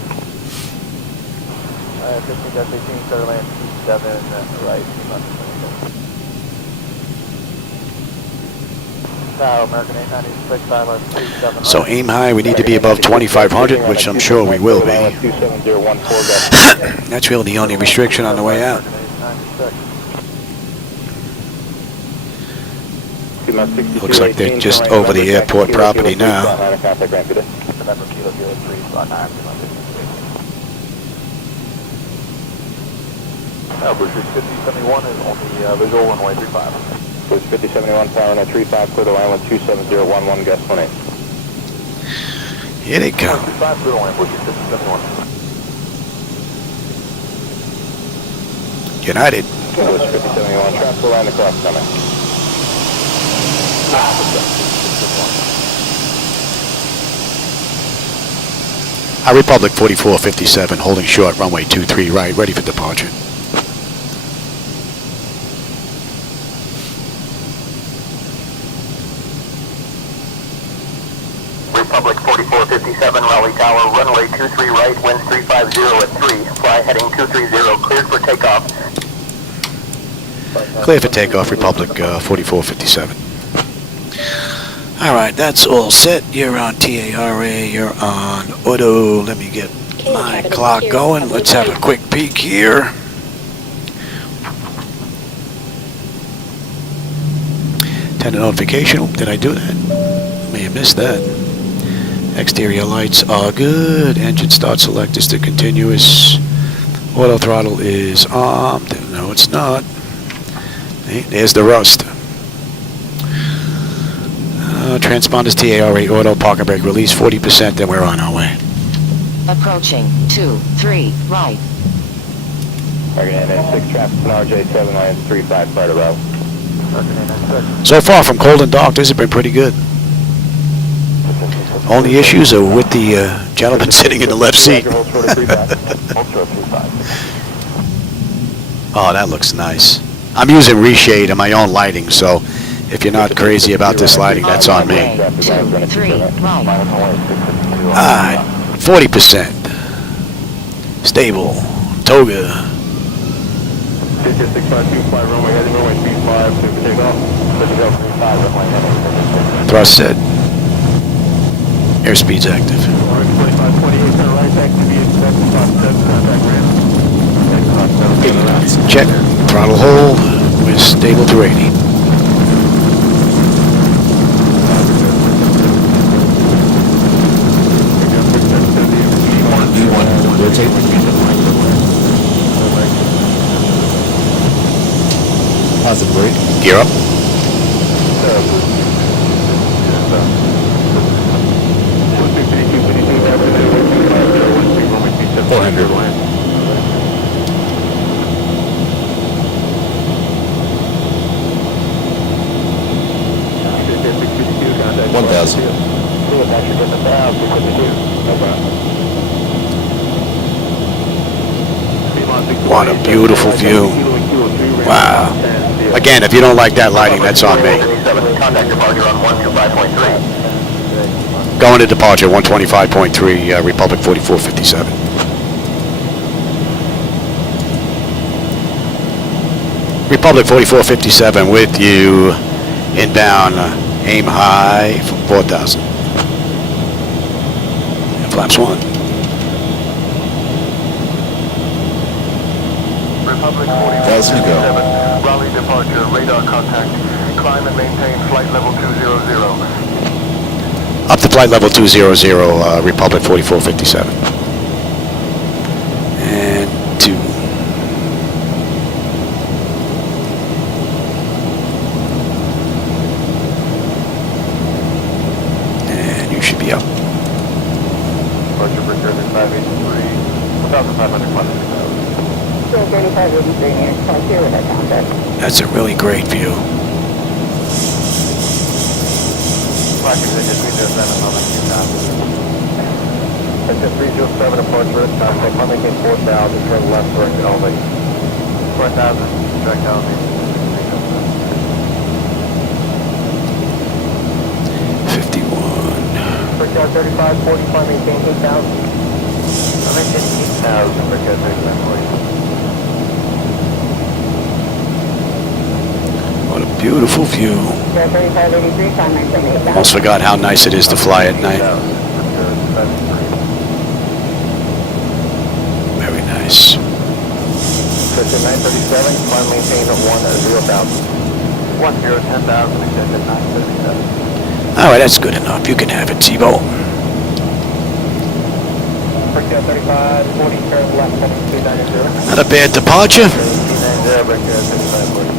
15 Gus 18, clear land 27 right, P-Mod 27. Tower, American 896, ILS 27. So aim high, we need to be above 2500, which I'm sure we will be. That's really the only restriction on the way out. Looks like they're just over the airport property now. Bush 5071 is on the visual runway 35. Bush 5071, power on 35, clear the line with 27011, Gus 18. Here they come. 35, clear the line, Bush 5071. United. Bush 5071, trap the line across coming. Republic 4457, holding short, runway 23 right, ready for departure. Republic 4457. 4457 Raleigh Tower, runway 23 right, winds 350 at 3, fly heading 230, cleared for takeoff. Clear for takeoff, Republic 4457. Alright, that's all set. You're on TARA, you're on auto. Let me get my clock going. Let's have a quick peek here. Tender notification. Oh, did I do that? May have missed that. Exterior lights are good. Engine start select is to continuous. Auto throttle is armed. No, it's not. Hey, there's the rust. Transponders TARA auto parking brake release 40%, then we're on our way. Approaching 2-3 right. Target 6 traffic on RJ7 35 flight above. So far from cold and dark, this has been pretty good. Only issues are with the gentleman sitting in the left seat. Oh, that looks nice. I'm using reshade and my own lighting, so if you're not crazy about this lighting, that's on me. 2-3 right. Alright, 40%. Stable. Toga. Thrust set. Airspeed's active. Check. Throttle hold. We're stable to 80. Positive brake. Gear up. What a beautiful view. Wow. Again, if you don't like that lighting, that's on me. Going to departure, 125.3, Republic 4457. Republic 4457 with you, inbound, aim high for 4,000. And flaps 1. Republic As you go. 47, Raleigh departure, radar contact, climb and maintain flight level 200. Up to flight level 200, Republic 4457. And 2. And you should be up. Departure for 583, 1,500 miles. That's a really great view. That's a 307 approach route, contact coming in 4,000, turn left direction only. 4,000, direct only. 51. Breakout 35, 45, maintain 8,000. I'm in 8,000, breakout 35, 45. What a beautiful view. Almost forgot how nice it is to fly at night. Very nice. Section 937, climb maintain at 10,000. 10,000, extended 937. All right, that's good enough. You can have it, Zibo. Breakout 35, 40, turn left, 290. Not a bad departure. 290, breakout 35, 40.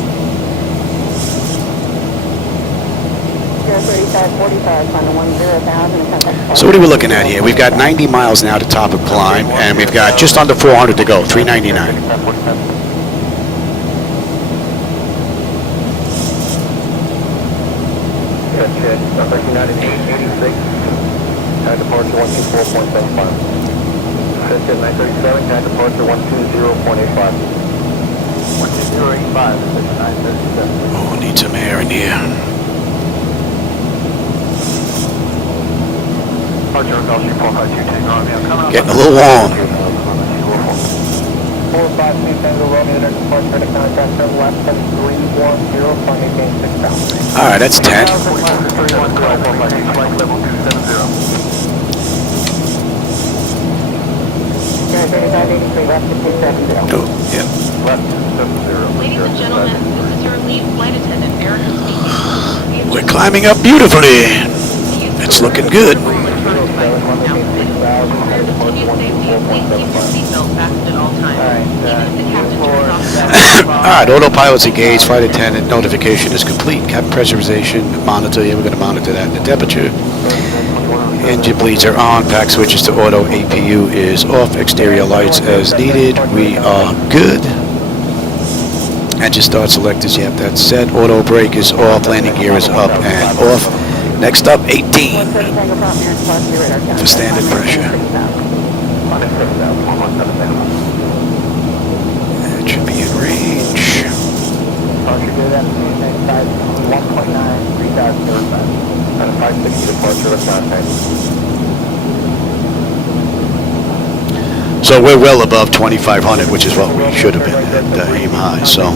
3545 on the 10,000. So what are we looking at here? We've got 90 miles now to top of climb, and we've got just under 400 to go, 399. United 886, time departure 124.75. Section 937, time departure 120.85. 120.85 is section 937. Oh, need some air in here. Getting a little warm. 452 Tango Romeo, there's departure to contact turn left 310, flight maintain 6000. All right, that's 10. Oh, yeah. Ladies and gentlemen, this is your lead flight attendant, Erica speaking. We're climbing up beautifully. It's looking good. Now, continue safety, please keep your seatbelt fastened at all times. Even if the captain turns off the All right, autopilot's engaged. Flight attendant notification is complete. Cabin pressurization monitor. Yeah, we're going to monitor that. The temperature. Engine bleeds are on. Pack switches to auto. APU is off. Exterior lights as needed. We are good. Engine start selectors. Yep, that's set. Auto brake is off. Landing gear is up and off. Next up, 18 for standard pressure. That should be in range. So we're well above 2,500, which is what we should have been at aim high. So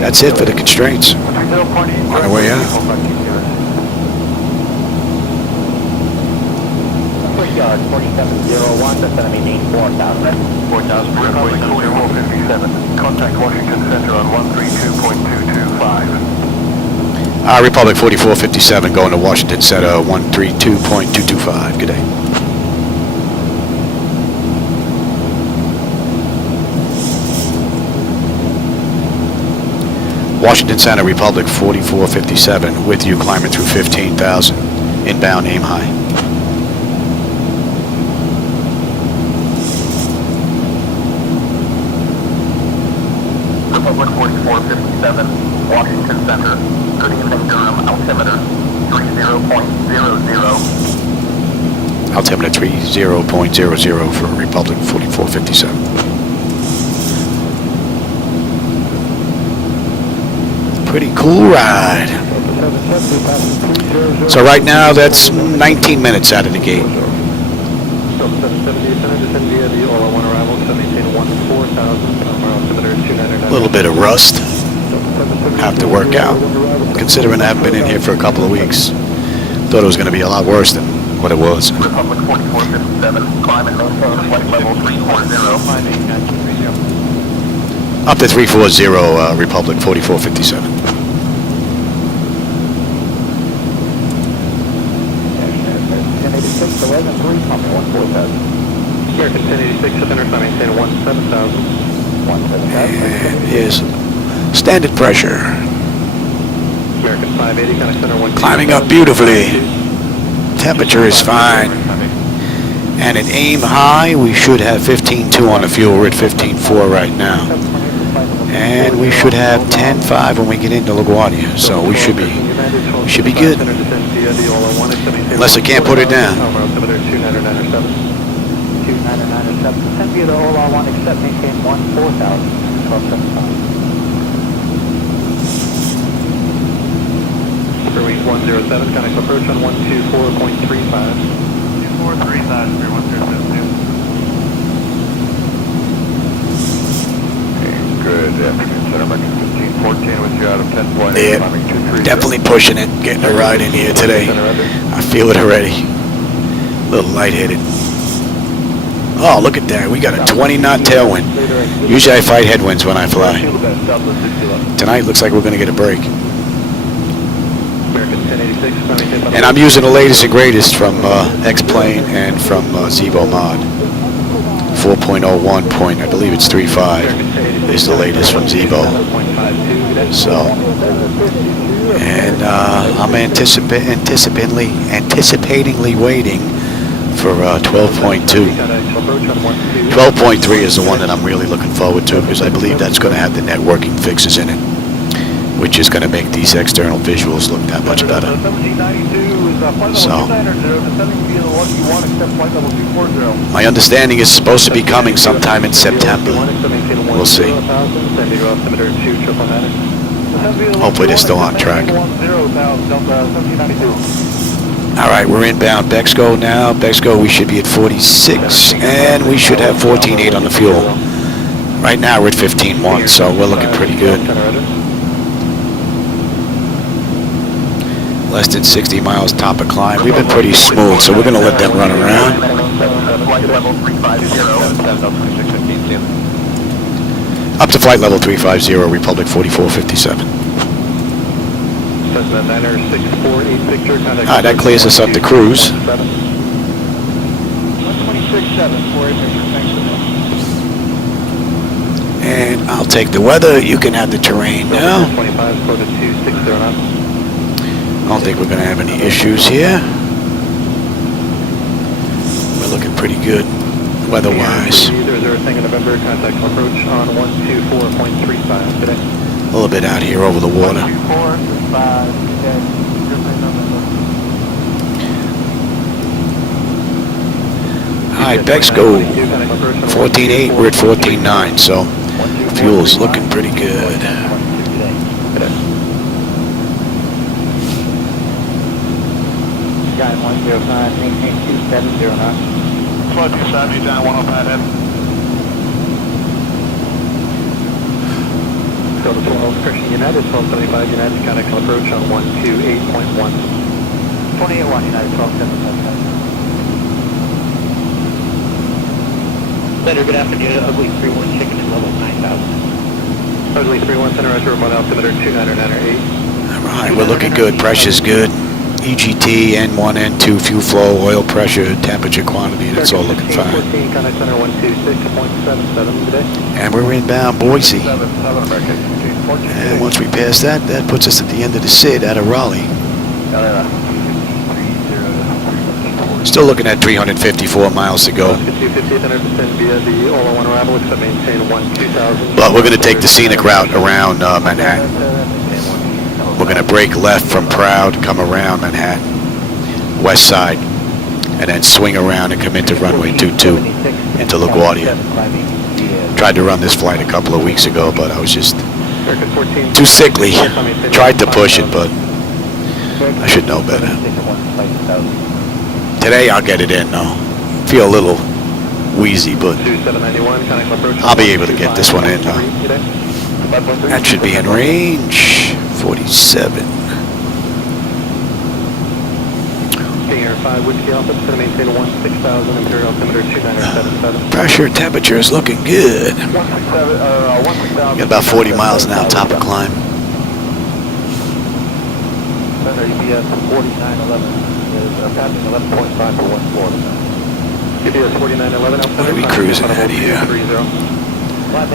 that's it for the constraints. On our way out. Yard 4701, that's going to be 4,000. 4,000, Republic 4457. Contact Washington Center on 132.225. Republic 4457 going to Washington Center 132.225. Good day. Washington Center, Republic 4457 with you climbing through 15,000. Inbound aim high. Republic 4457, Washington Center. Good evening, Durham. Altimeter 30.00. Altimeter 30.00 for Republic 4457. Pretty cool ride. So right now that's 19 minutes out of the gate. A little bit of rust. Have to work out. Considering I haven't been in here for a couple of weeks. Thought it was going to be a lot worse than what it was. Republic 4457, climb and maintain flight level 340. Up to 340, Republic 4457. American 1086, maintain 17,000. Is standard pressure. American 580, kind of center 1. Climbing up beautifully. Temperature is fine. And at aim high, we should have 15.2 on the fuel. We're at 15.4 right now. And we should have 10.5 when we get into LaGuardia. So we should be good. Unless I can't put it down. 2997. Via the OLR 1, accept, maintain 14,000. 1275. Airways 107, connect approach on 124.35. 2435, 107. Good afternoon, gentlemen. 1514 with you out of 10.8. Yeah, definitely pushing it, getting a ride in here today. I feel it already. A little lightheaded. Oh, look at that. We got a 20-knot tailwind. Usually I fight headwinds when I fly. Tonight looks like we're going to get a break. And I'm using the latest and greatest from X-Plane and from Zibo Mod. 4.01 point, I believe it's 3.5 is the latest from Zibo. So, and I'm anticipatingly waiting for 12.2. 12.3 is the one that I'm really looking forward to because I believe that's going to have the networking fixes in it, which is going to make these external visuals look that much better. So, my understanding is supposed to be coming sometime in September. We'll see. Hopefully they're still on track. All right, we're inbound BEXGO now. BEXGO, we should be at 46, and we should have 14.8 on the fuel. Right now we're at 15.1, so we're looking pretty good. Less than 60 miles top of climb. We've been pretty smooth, so we're going to let them run around. Up to flight level 350, Republic 4457. Alright, that clears us up to cruise. And I'll take the weather. You can have the terrain now. I don't think we're going to have any issues here. We're looking pretty good weather-wise. A little bit out here over the water. Alright, BEXGO 14.8, we're at 14.9, so fuel's looking pretty good. Guy 105, maintain 270 knots. Flight 270 down 105 head. Delta 12, correction United, 1275 United, contact approach on 128.1. 28-1 United, 1275. Center, good afternoon, Ugly 31, chicken and level 9,000. Ugly 31, center, retro, about altimeter 299.8. Alright, we're looking good, pressure's good. EGT, N1, N2, fuel flow, oil pressure, temperature, quantity, that's all looking fine. And we're inbound Boise. And once we pass that, that puts us at the end of the SID out of Raleigh. Still looking at 354 miles to go. But we're going to take the scenic route around Manhattan. We're going to break left from Proud, come around Manhattan, west side, and then swing around and come into runway 22 into LaGuardia. Tried to run this flight a couple of weeks ago, but I was just too sickly. Tried to push it, but I should know better. Today I'll get it in though. Feel a little wheezy, but I'll be able to get this one in though. That should be in range. 47. Pressure, temperature is looking good. Got about 40 miles an hour top of climb. What are we cruising at here?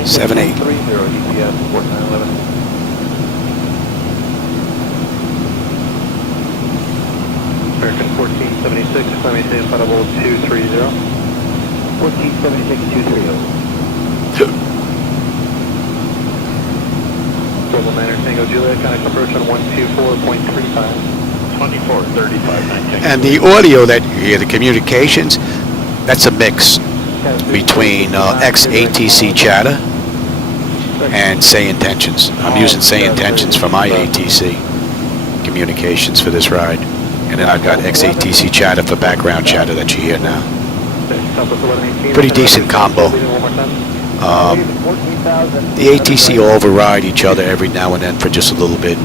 7-8. American 1476, climbing to flight level 230. 1476, 230. Global 9er Tango Juliet, contact approach on 124.35. 2435, 19. And the audio that you hear, the communications, that's a mix between ex-ATC chatter and SayIntentions. I'm using SayIntentions for my ATC communications for this ride. And then I've got ex-ATC chatter for background chatter that you hear now. Pretty decent combo. The ATC will override each other every now and then for just a little bit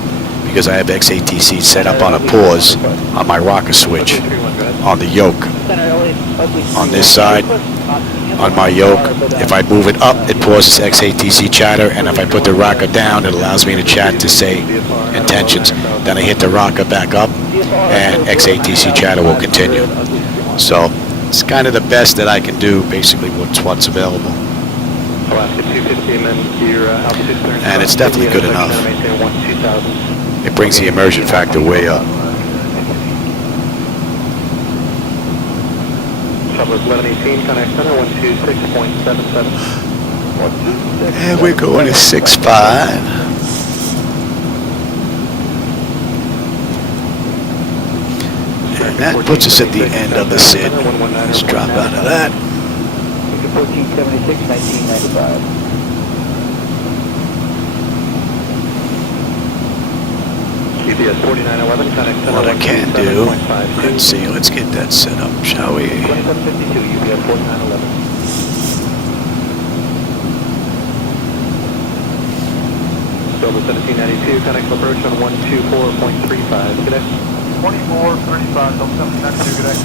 because I have ex-ATC set up on a pause on my rocker switch on the yoke. On this side, on my yoke, if I move it up, it pauses ex-ATC chatter, and if I put the rocker down, it allows me to chat to SayIntentions. Then I hit the rocker back up, and ex-ATC chatter will continue. So it's kind of the best that I can do, basically what's available. And it's definitely good enough. It brings the immersion factor way up. And we're going to 6.5. And that puts us at the end of the SID. Let's drop out of that. 1476, 1995. UPS 4911, connect center What I can do, 17.52. let's see, let's get that set up, shall we? 2752, UPS 4911. Delta 1792, connect approach on 124.35, good day. 2435, Delta 1792, good day.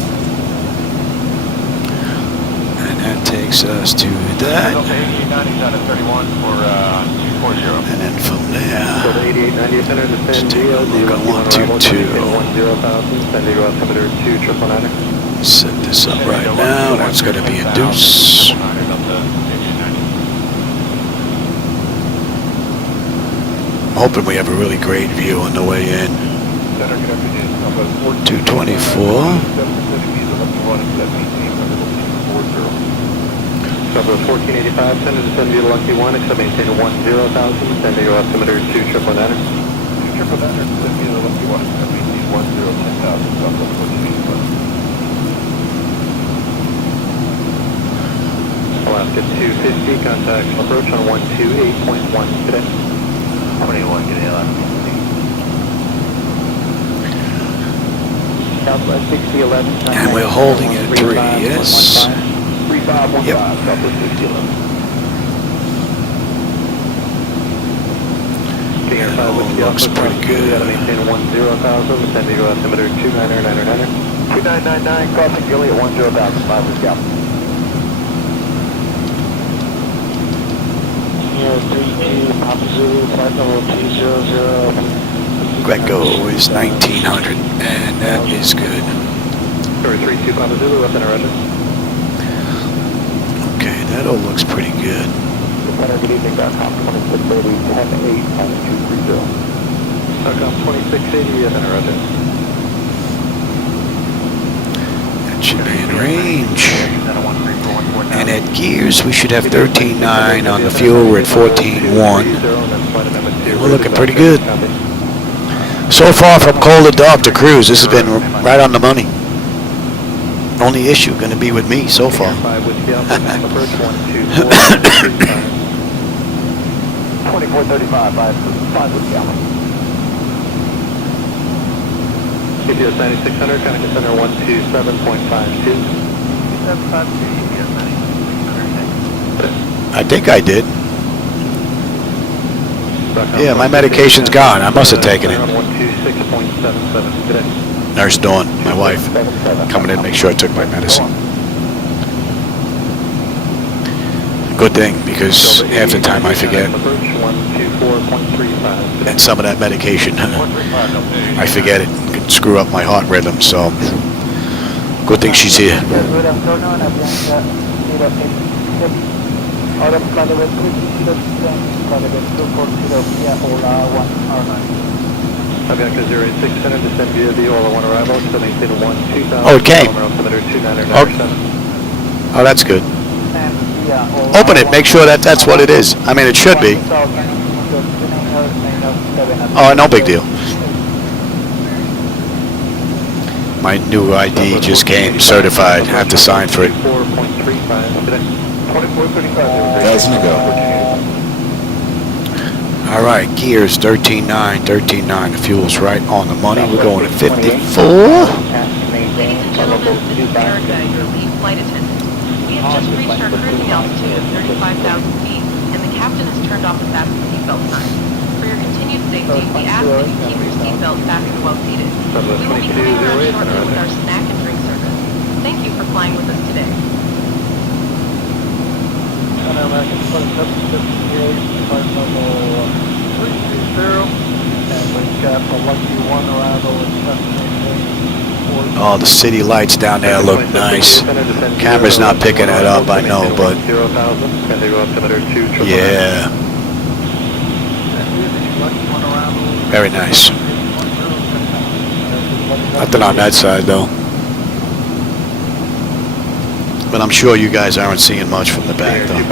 And that takes us to that. Delta 8890 down at 31 for 240. And then from there, Delta 8890, center to San Diego, look at 122. 10,000, San Diego altimeter 2999. Set this up right now. That's going to be a deuce. I'm hoping we have a really great view on the way in. 224. Number 1485, send to San Diego Lucky 1, except maintain 10,000, San Diego altimeter 2999. 2999, San Diego Lucky 1, except maintain 10,000, Southwest 1485. Alaska 250, contact approach on 128.1 today. 21, good day, Alaska. Southwest 6011. And we're holding at 3, yes. 3515, Yep. Southwest 6011. Looks pretty good. Maintain 10,000, San Diego altimeter 2999. 2999, crossing Gilly at 10,000, 5 is Gallup. 32, Papa Zulu, flight level 200. BEXGO is 1900, and that is good. 32, Papa Zulu, up and around. Okay, that all looks pretty good. Good evening, Darcom 2680, 10-8, 230. Darcom 2680, up and around. That should be in range. And at gears, we should have 13.9 on the fuel. We're at 14.1. We're looking pretty good. So far from cold to dark to cruise, this has been right on the money. Only issue going to be with me so far. 2435, 5 is Gallup. UPS 9600, connect center 127.52. 752, UPS 9600. I think I did. Yeah, my medication's gone. I must have taken it. 126.77 today. Nurse Dawn, my wife, coming in to make sure I took my medicine. Good thing, because half the time I forget. And some of that medication, I forget it. It can screw up my heart rhythm, so good thing she's here. Good afternoon, out of Calabar 360, Calabar 240 via Ola 1R9. Avianca 086 center, descend via the Ola 1 arrival, so maintain 12000. Oh, it came. Oh. Oh, that's good. And via Ola Open it, make sure that that's what it is. I mean, it should be. Oh, no big deal. My new ID just came certified. I have to sign for it. 4.35 today. 2435. Guys, in the go. All right, gears 13.9, 13.9. The fuel's right on the money. We're going to 54. Ladies and gentlemen, this is Erica, your lead flight attendant. We have just reached our cruising altitude of 35,000 feet, and the captain has turned off the fasten seatbelt sign. For your continued safety, we ask that you keep your seatbelt fastened while seated. We will be coming around shortly with our snack and drink service. Thank you for flying with us today. American Flight 758, flight level 330, and we've got a Lucky 1 arrival at 788. Oh, the city lights down there look nice. Camera's not picking that up, I know, but yeah, very nice. Nothing on that side though. But I'm sure you guys aren't seeing much from the back though.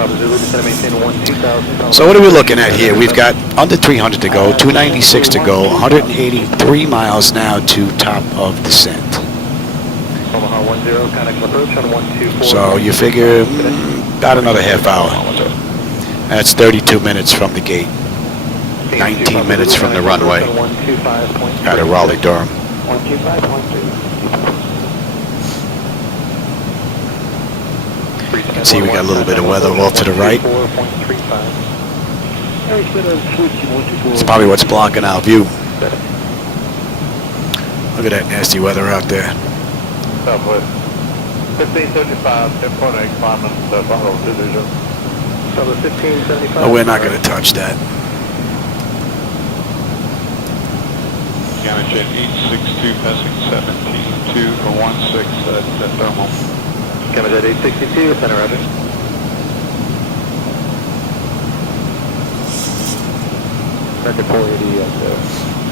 So what are we looking at here? We've got under 300 to go, 296 to go, 183 miles now to top of descent. So you figure about another half hour. That's 32 minutes from the gate. 19 minutes from the runway out of Raleigh, Durham. 125.2. You can see we got a little bit of weather off to the right. It's probably what's blocking our view. Look at that nasty weather out there. Southwest. 1575, 10.8, climbing the Buffalo Division. Southwest 1575. Oh, we're not going to touch that. Gamma Jet 862, passing 17.2 for 16 at thermal. Gamma Jet 862, center roger. Record 480 at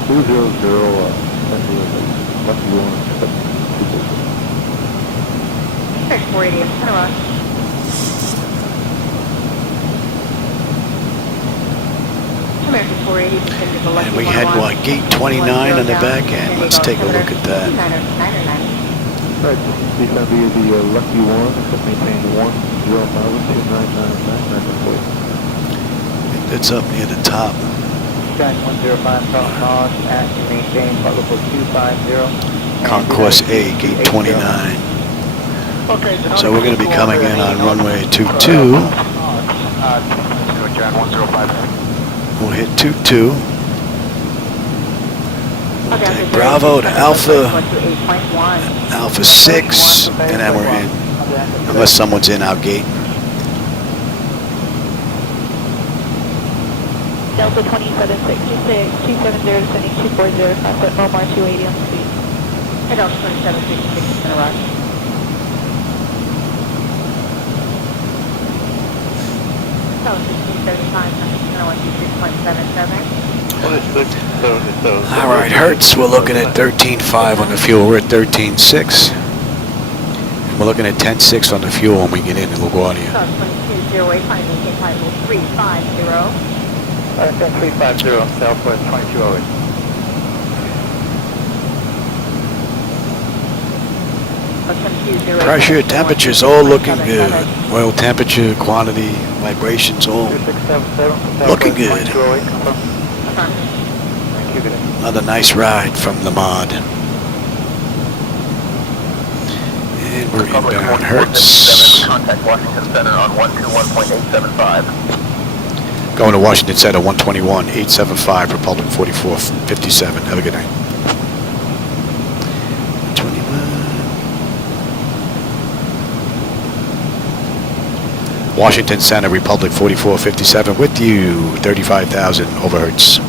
200, lucky one, expect 480, center roger. American 480, descending the lucky And we had what, gate 29 on the back end? Let's take a look at that. Right, this is going to be the lucky one, except maintain 10,000, It's up near the top. Sky 105, south north, at maintain, level 250. Concourse A, gate 29. Okay, So we're going to be coming in on runway 22. John 105. We'll hit 22. We'll take Bravo to Alpha, Alpha 6, and then we're in. Unless someone's in our gate. Delta 2766, 270 descending 240, 5 foot Omar 280 on the speed. And Delta 2766 is going to rock. Delta 1675, 123.77. All right, Hertz, we're looking at 13.5 on the fuel. We're at 13.6. We're looking at 10.6 on the fuel when we get into LaGuardia. Delta 2208, final maintain flight level 350. 350, Southwest 2208. Pressure, temperatures, all looking good. Oil temperature, quantity, vibrations, all looking good. Another nice ride from the mod. And we're inbound Hertz. Contact Washington Center on 121.875. Going to Washington Center, 121.875, Republic 4457. Have a good night. 21. Washington Center, Republic 4457 with you, 35,000 over Hertz.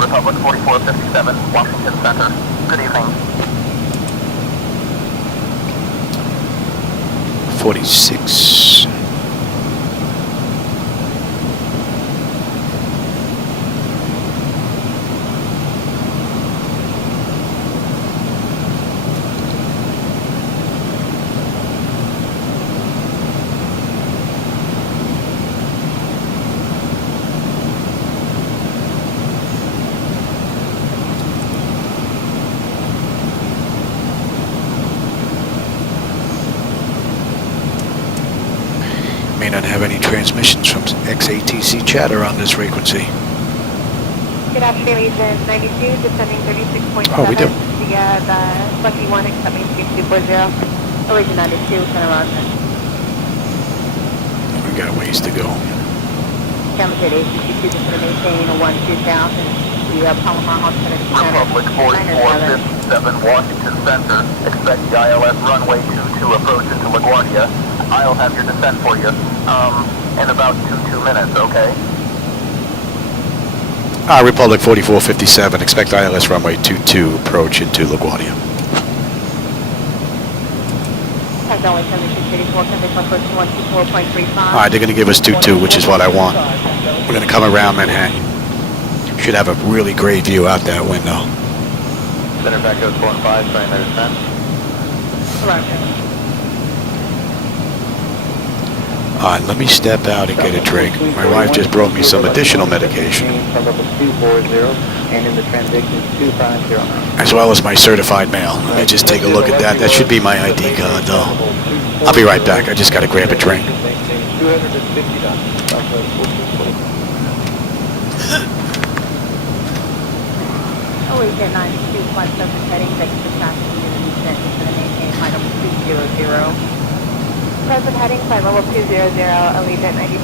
Republic 4457, Washington Center. Good evening. 46. May not have any transmissions from XATC chatter on this frequency. Good afternoon, Agent 92, descending 36.7. Oh, we do. The Lucky 1, accepting 6240. Origin 92, Center Roger. We got a ways to go. Gamma Jet 862, just going to maintain a 12000. The Palomar Hospital Center. Republic 4457, Washington Center. Expect the ILS runway 22 approach into LaGuardia. I'll have your descent for you in about 2 minutes, okay? Republic 4457, expect ILS runway 22 approach into LaGuardia. All right, they're going to give us 22, which is what I want. We're going to come around Manhattan. Should have a really great view out that window. Center back goes 4 and 5, starting their descent. Alright, let me step out and get a drink. My wife just brought me some additional medication, and in the transition 250. as well as my certified mail. Let me just take a look at that. That should be my ID card, though. I'll be right back. I just gotta grab a drink. Allegiant 9257 heading, thanks for passing unity sent to the maintain flight level 200. Present heading, flight level 200, Allegiant 92.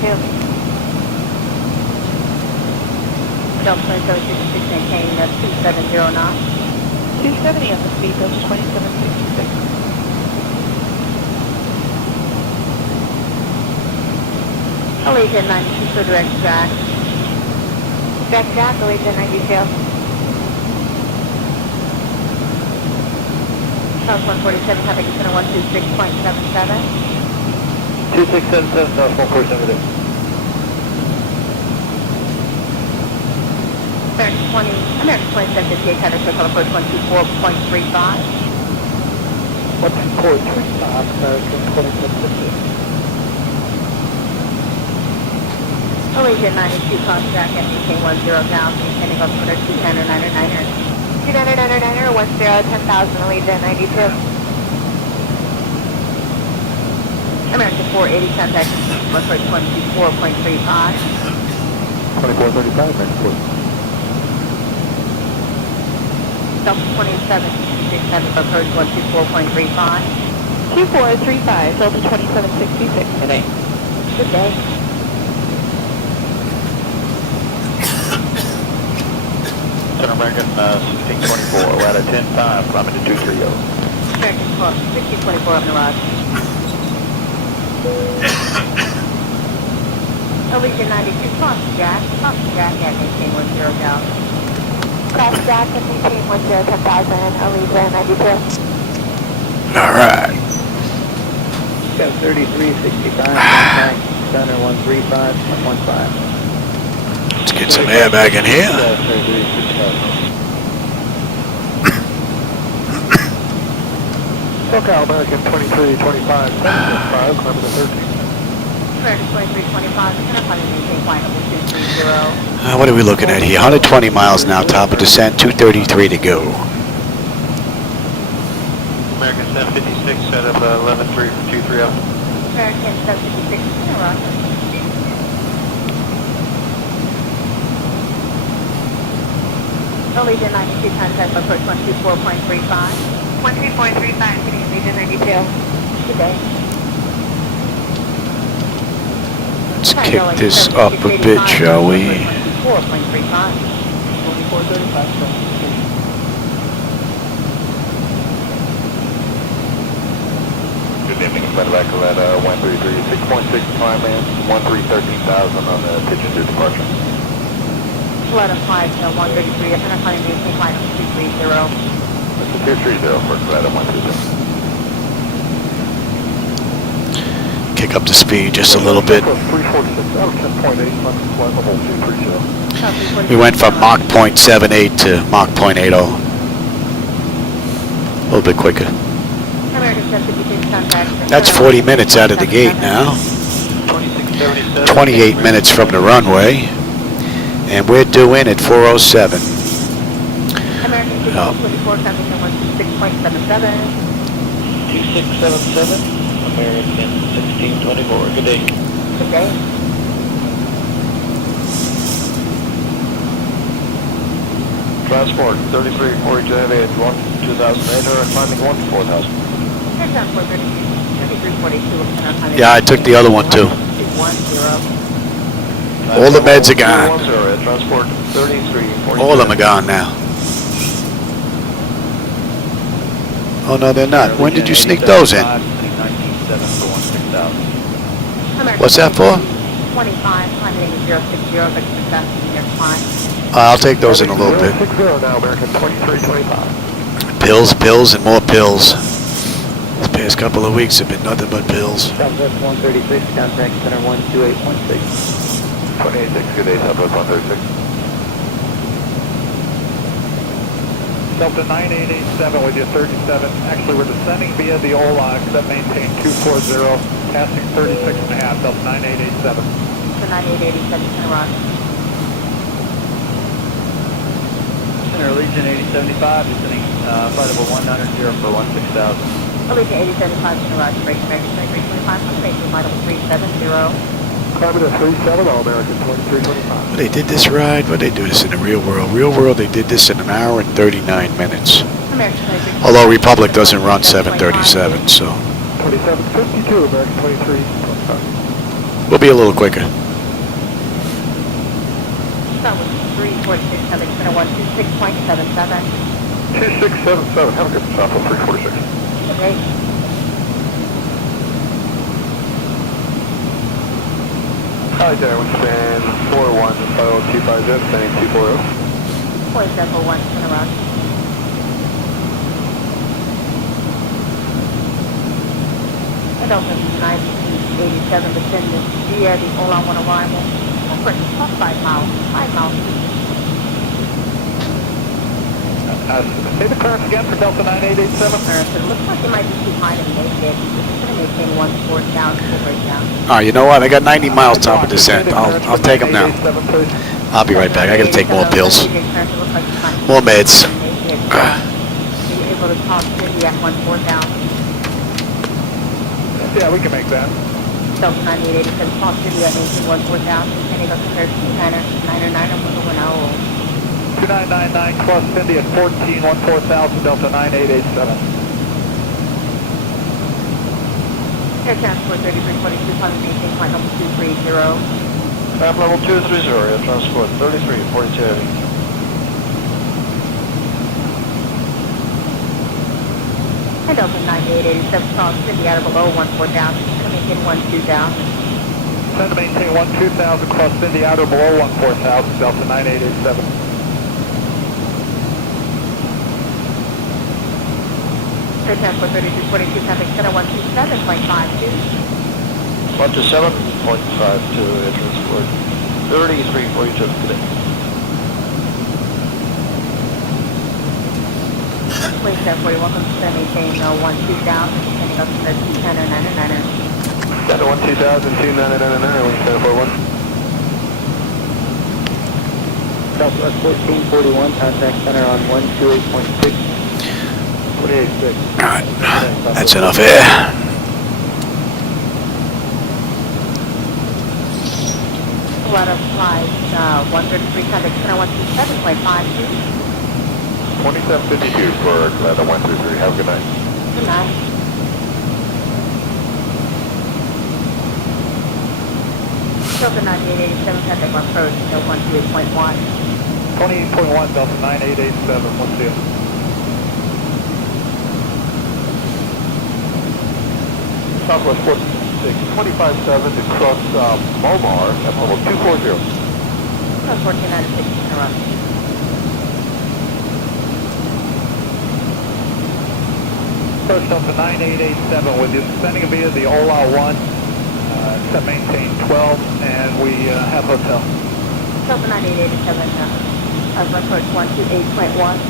Delta 2766 maintaining the 270 knots. 270 on the speed, Delta 2766. Allegiant 92 for direct track. Direct track, Allegiant 92. South 147, having a center 126.77. 2677, South 147. American 2758, header circle approach 124.35. 124.35, American 2758. Allegiant 92, contact MDK 10 down, maintaining altimeter 299er. 299er, 10,000, Allegiant 92. American 480, contact approach 124.35. 2435, American 4. Delta 2767, approach 124.35. 2435, Delta 2766. And 8. Good day. American 1624, we're at a 10-5, climbing to 230. American 1624 on the rod. Allegiant 92, cross Jack at maintain 10 down. Cross Jack at maintain 10,000, Allegiant 92. Alright. Got 3365, contact center 135.15. Let's get some air back in here. SoCal American 2325, 765, climbing to 13. American 2325, center flight maintain flight level 230. What are we looking at here? 120 miles now, top of descent, 233 to go. American 756, set up 11-3 for 230. American 756, center rock. Allegiant 92, contact approach 124.35. 124.35, getting Allegiant 92. Good day. Let's kick this up a bit, shall we? 24.35. 2435, Good evening, Medevac at 133, 6.6 climb in, 13,000 on the pigeon to departure. Flight of 5 to 133, center flight maintain flight level 230. That's a 230 for flight of 133. Kick up the speed just a little bit. 346 out of 10.8, flight level 230. We went from Mach 0.78 to Mach 0.80. A little bit quicker. American 756, contact. That's 40 minutes out of the gate now. 28 minutes from the runway. And we're due in at 407. American 24, coming in 126.77. 2677, American 1624, good day. Good day. Transport 3340 J8, 2,800, climbing 1 to 4,000. Here's down 3342, Yeah, I took the other one too. 210. All the meds are gone. Transport 3340. All of them are gone now. Oh no, they're not. When did you sneak those in? What's that for? 25, climbing 060, extra next climb. I'll take those in a little bit. 60 now, American 2325. Pills, and more pills. This past couple of weeks have been nothing but pills. Southwest 136, contact center 12816. 28, good day, Southwest 136. Delta 9887 with you, 37. Actually, we're descending via the OLOC that maintain 240. passing 36.5, Delta 9887. So 9887, center rock. Center Legion 8075, descending flight level 190 for 16,000. Allegiant 8075, center rock, break American 2325, confirmation, flight level 370. Climate at 37, all American 2325. They did this ride, but they do this in the real world. Real world, they did this in 1 hour and 39 minutes. American 2325. Although Republic doesn't run 737, so 2752, American 2325. we'll be a little quicker. That was 346, having center 126.77. 2677, have a good stop on 346. Okay. Hi, Darwin, span 41, 5025, sending 240. Point Delta 1, center rock. And Delta 987, descending via the Ola 1 arrival. Conversion plus 5 miles, 5 miles. Say the clearance again for Delta 9887. It looks like it might be too high to make it. It's going to maintain 1 down, 2 breakdown. Oh, you know what? I got 90 miles top of descent. I'll take them now. I'll be right back. I gotta take more pills. More meds. You're able to talk Cindy at 1 down. Yeah, we can make that. Delta 9887, talk Cindy at maintain 1 down. Descending up to 13, 999, 2999 cross Cindy at 14, 14,000, Delta 9887. Air Transport 3342, pilot maintain flight level 230. Climb level 230, Air Transport 3342. And Delta 9887, cross Cindy out of below 14 down. Maintain 12 down. Send to maintain 12,000, cross Cindy outer below 14,000, Delta 9887. Air Transport 3342, traffic center 127.52. 127.52, Air Transport 3342 today. Wait, 740, welcome to maintain 12 down. Descending up to 13, 999. Center 12,000, 2999, wing 741. Southwest 1441, contact center on 128.6. 48.6. Alright, that's enough air. Let us flight 133, contact center 127.52. 2752 for Atlanta 133. Have a good night. Good night. Delta 9887, contact approach, 128.1. 28.1, Delta 9887, let's see it. Southwest 46, 25.7 to cross Momar at level 240. That's 1496, interrupt. Approach Delta 9887 with you descending via the Ola 1, set maintain 12, and we have hotel. Delta 9887, approach 128.1.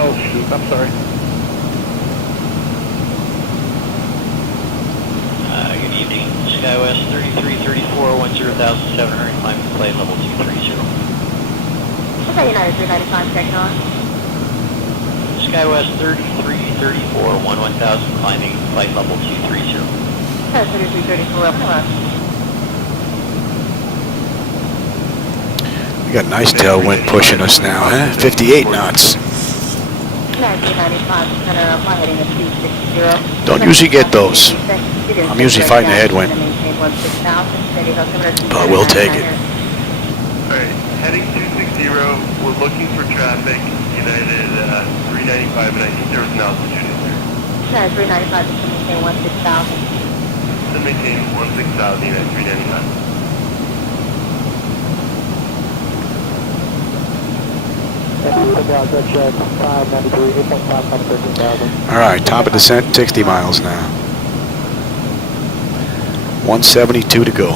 Oh shoot, I'm sorry. Good evening, SkyWest 3334, 10,700, climbing plane level 230. Okay, United 395, checking on. SkyWest 3334, 11,000, climbing flight level 230. 3334, up and left. We got a nice tailwind pushing us now, huh? 58 knots. United 395, center up, heading at 260. Don't usually get those. I'm usually fighting a headwind. But we'll take it. Alright, heading 260, we're looking for traffic, United 395, and I think there was an altitude in there. United 395, to maintain 16,000. To maintain 16,000, United 395. Alright, top of descent, 60 miles now. 172 to go.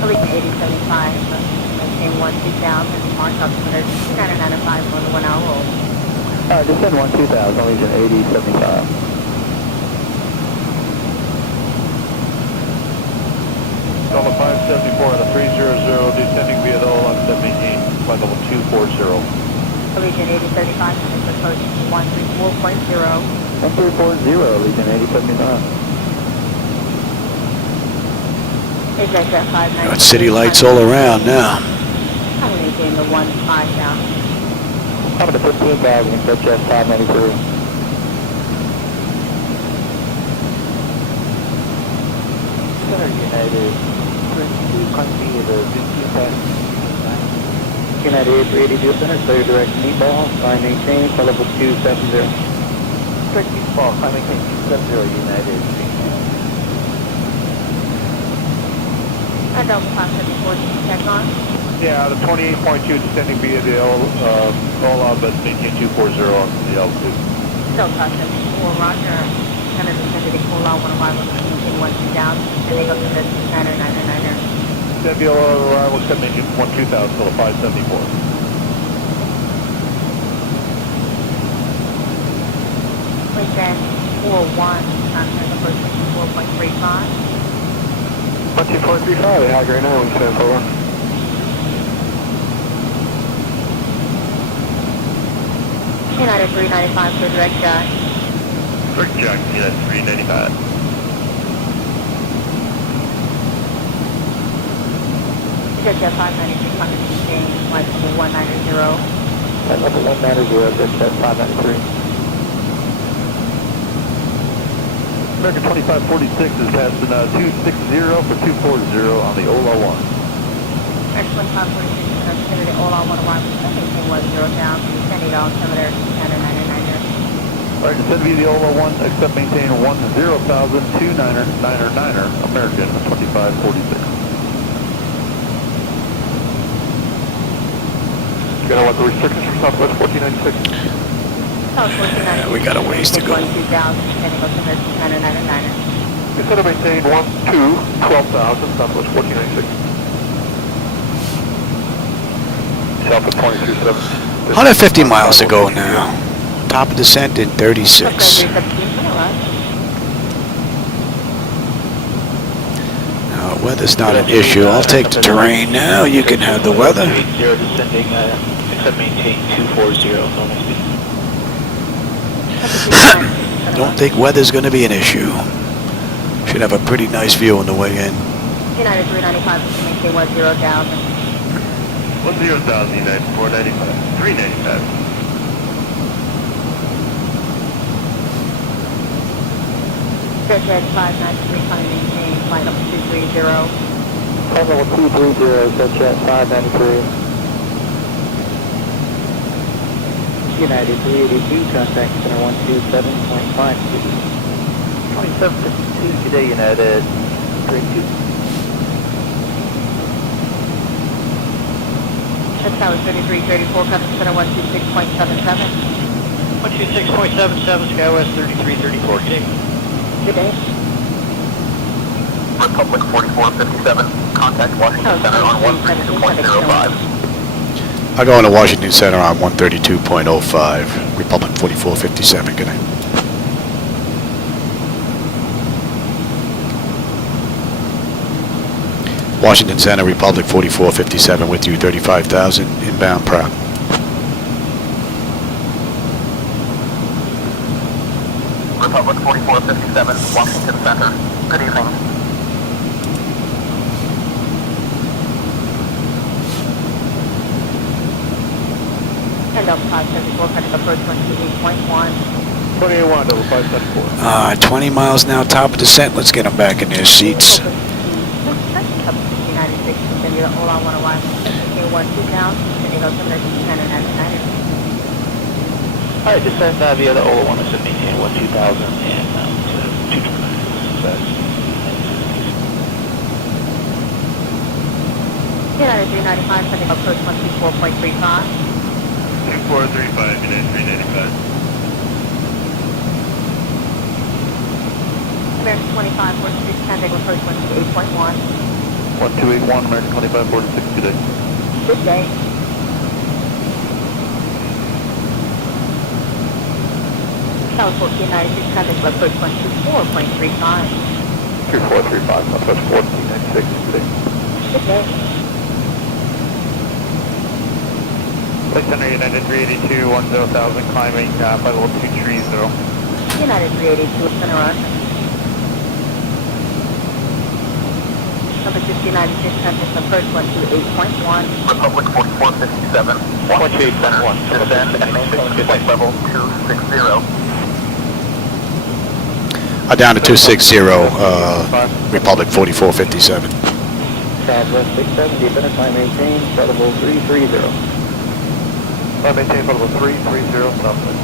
Allegiant 8075, maintain 12,000, mark altimeter 2995 on the 1 hour roll. Descend 12,000, Allegiant 8075. 574 on the 300, descending via the OLA 718, flight level 240. Allegiant 8075, approach 134.0. 1340, Allegiant 8075. Exit 590. Got city lights all around now. I'm maintain the 15 down. Coming to 15,000, Jet 593. United 22, country the 15,000. United 380 center, clear direct meatball, fly maintain, flight level 270. Direct meatball, fly maintain 270, United. And Delta 574, check on. Yeah, the 28.2 descending via the OLA, but maintain 240 on the altitude. Delta 74, roger. Center descended in OLA 1 arrival, maintain 12 down, heading up to the 9er. Descend OLA arrival, set maintain 12,000 till 574. Then 41, contact approach 4.35. 12435, how's right now, 174. United 395 for direct jack. Direct jack, United 395. Jet 593, coming to maintain, flight level 190. Flight level 190, Jet 593. American 2546 is passing 260 for 240 on the OLA 1. American 2546, descended in OLA 1 arrival, maintain 10 down, descending altimeter 9er. Alright, descend via the OLA 1, accept maintain 10,000, 29er, American 2546. You gotta want the restrictions for Southwest 1496? We got a ways to go. Consider maintain 12,000, Southwest 1496. South of 22.7. 150 miles to go now. Top of descent in 36. Now, weather's not an issue. I'll take the terrain now. You can have the weather. 0 descending, accept maintain 240, normal speed. Don't think weather's going to be an issue. Should have a pretty nice view on the way in. United 395, maintain 10,000. 10,000, United 495. 395. Jet 593, coming maintain, flight up 230. Flight level 230, Jet 593. United 382, contact center 127.5. 2752, today United 32. That's Tower 3334, contact center 126.77. 126.77, Skywest 3334, Jake. Good day. Republic 4457, contact Washington Center on 132.05. I'll go into Washington Center on 132.05. Republic 4457, good night. Washington Center, Republic 4457 with you, 35,000, inbound prop. Republic 4457, Washington Center. Good evening. And Delta 574, cutting approach 128.1. 28.1, Delta 574. 20 miles now, top of descent. Let's get them back in their seats. United States, send you all on 101. Okay, 12 down, sending altimeter 9er. Alright, descend via the OLA 1, accept maintain 12,000 and to 229. United 395, sending approach 124.35. 2435, United 395. American 2546, contact approach 128.1. 1281, American 2546, today. Good day. South 1496, contact approach 124.35. 3435, Southwest 1496, today. Good day. Flight Center United 382, 10,000, climbing by level 230. United 382, center rock. Number 5996, contact approach 128.1. Republic 4457, 128 center, descend and maintain flight level 260. Down to 260, Republic 4457. Southwest 670, better climb maintain, flight level 330. Climb maintain flight level 330, Southwest.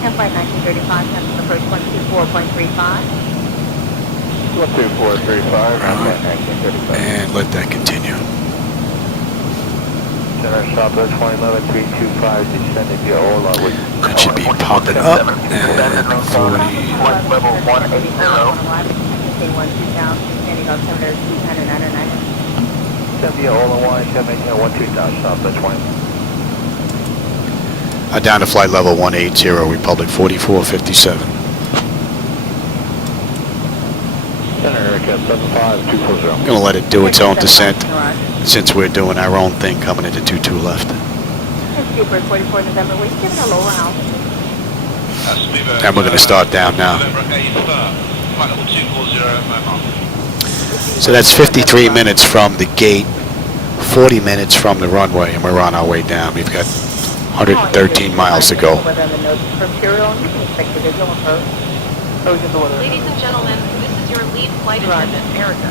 And flight 1935, contact approach 124.35. 12435, And let that continue. Center Southwest 111, 325, descending via Ola with... That should be popping up. And 40. Flight level 180. Maintain 12,000, descending altimeter 299. Descend via Ola 1, maintain 12,000, Southwest 1. Down to flight level 180, Republic 4457. Center Erica 75240. I'm going to let it do its own descent since we're doing our own thing coming into 22 left. Super 44 November, we're giving a lower altitude. And we're going to start down now. So that's 53 minutes from the gate, 40 minutes from the runway, and we're on our way down. We've got 113 miles to go. Ladies and gentlemen, this is your lead flight attendant, Erica.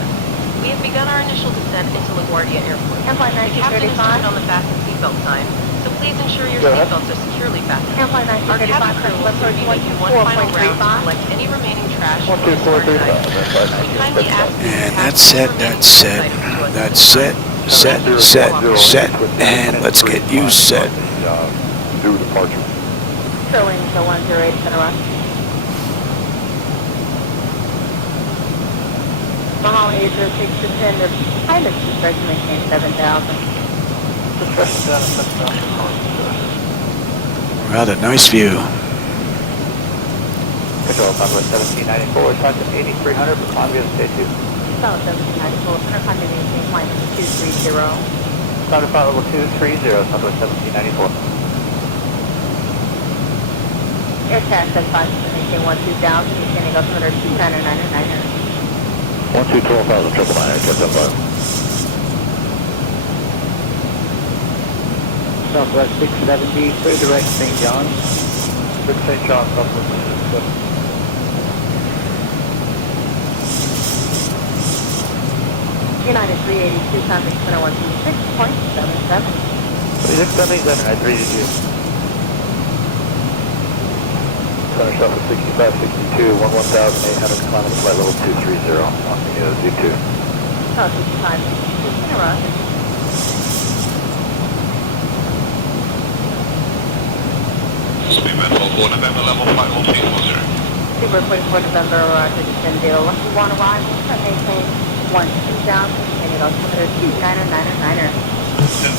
We have begun our initial descent into LaGuardia Airport. The captain has turned on the fasten seatbelt sign, so please ensure your seatbelts are securely fastened. Our cabin crew will soon be making one final round to collect any remaining trash from the stern side. We kindly ask And that's set, that's set, that's set, set, set, set, and let's get you set. Do departure. Sterling, so 108, center rock. Mahal 806 descended, pilot dispatch maintain 7,000. Rather nice view. Control Southwest 1794, Sergeant 8300, for climb via state 2. South 1794, center climb maintain climb 230. Southern flight level 230, Southwest 1794. Air tax at 5, maintain 12,000, descending altimeter 299. 12,000, 999, catch up fire. Southwest 670, clear direct St. John's. Good St. John's, Southwest 670. United 382, contact center 126.77. 3677, I 382. Center Southwest 6562, 11,800, climbing flight level 230 on the Z2. South 65, center rock. Speedman 44 November, level flight level 240. Super 44 November, to descend data 121 arrival, maintain 12,000, descending altimeter 299. 10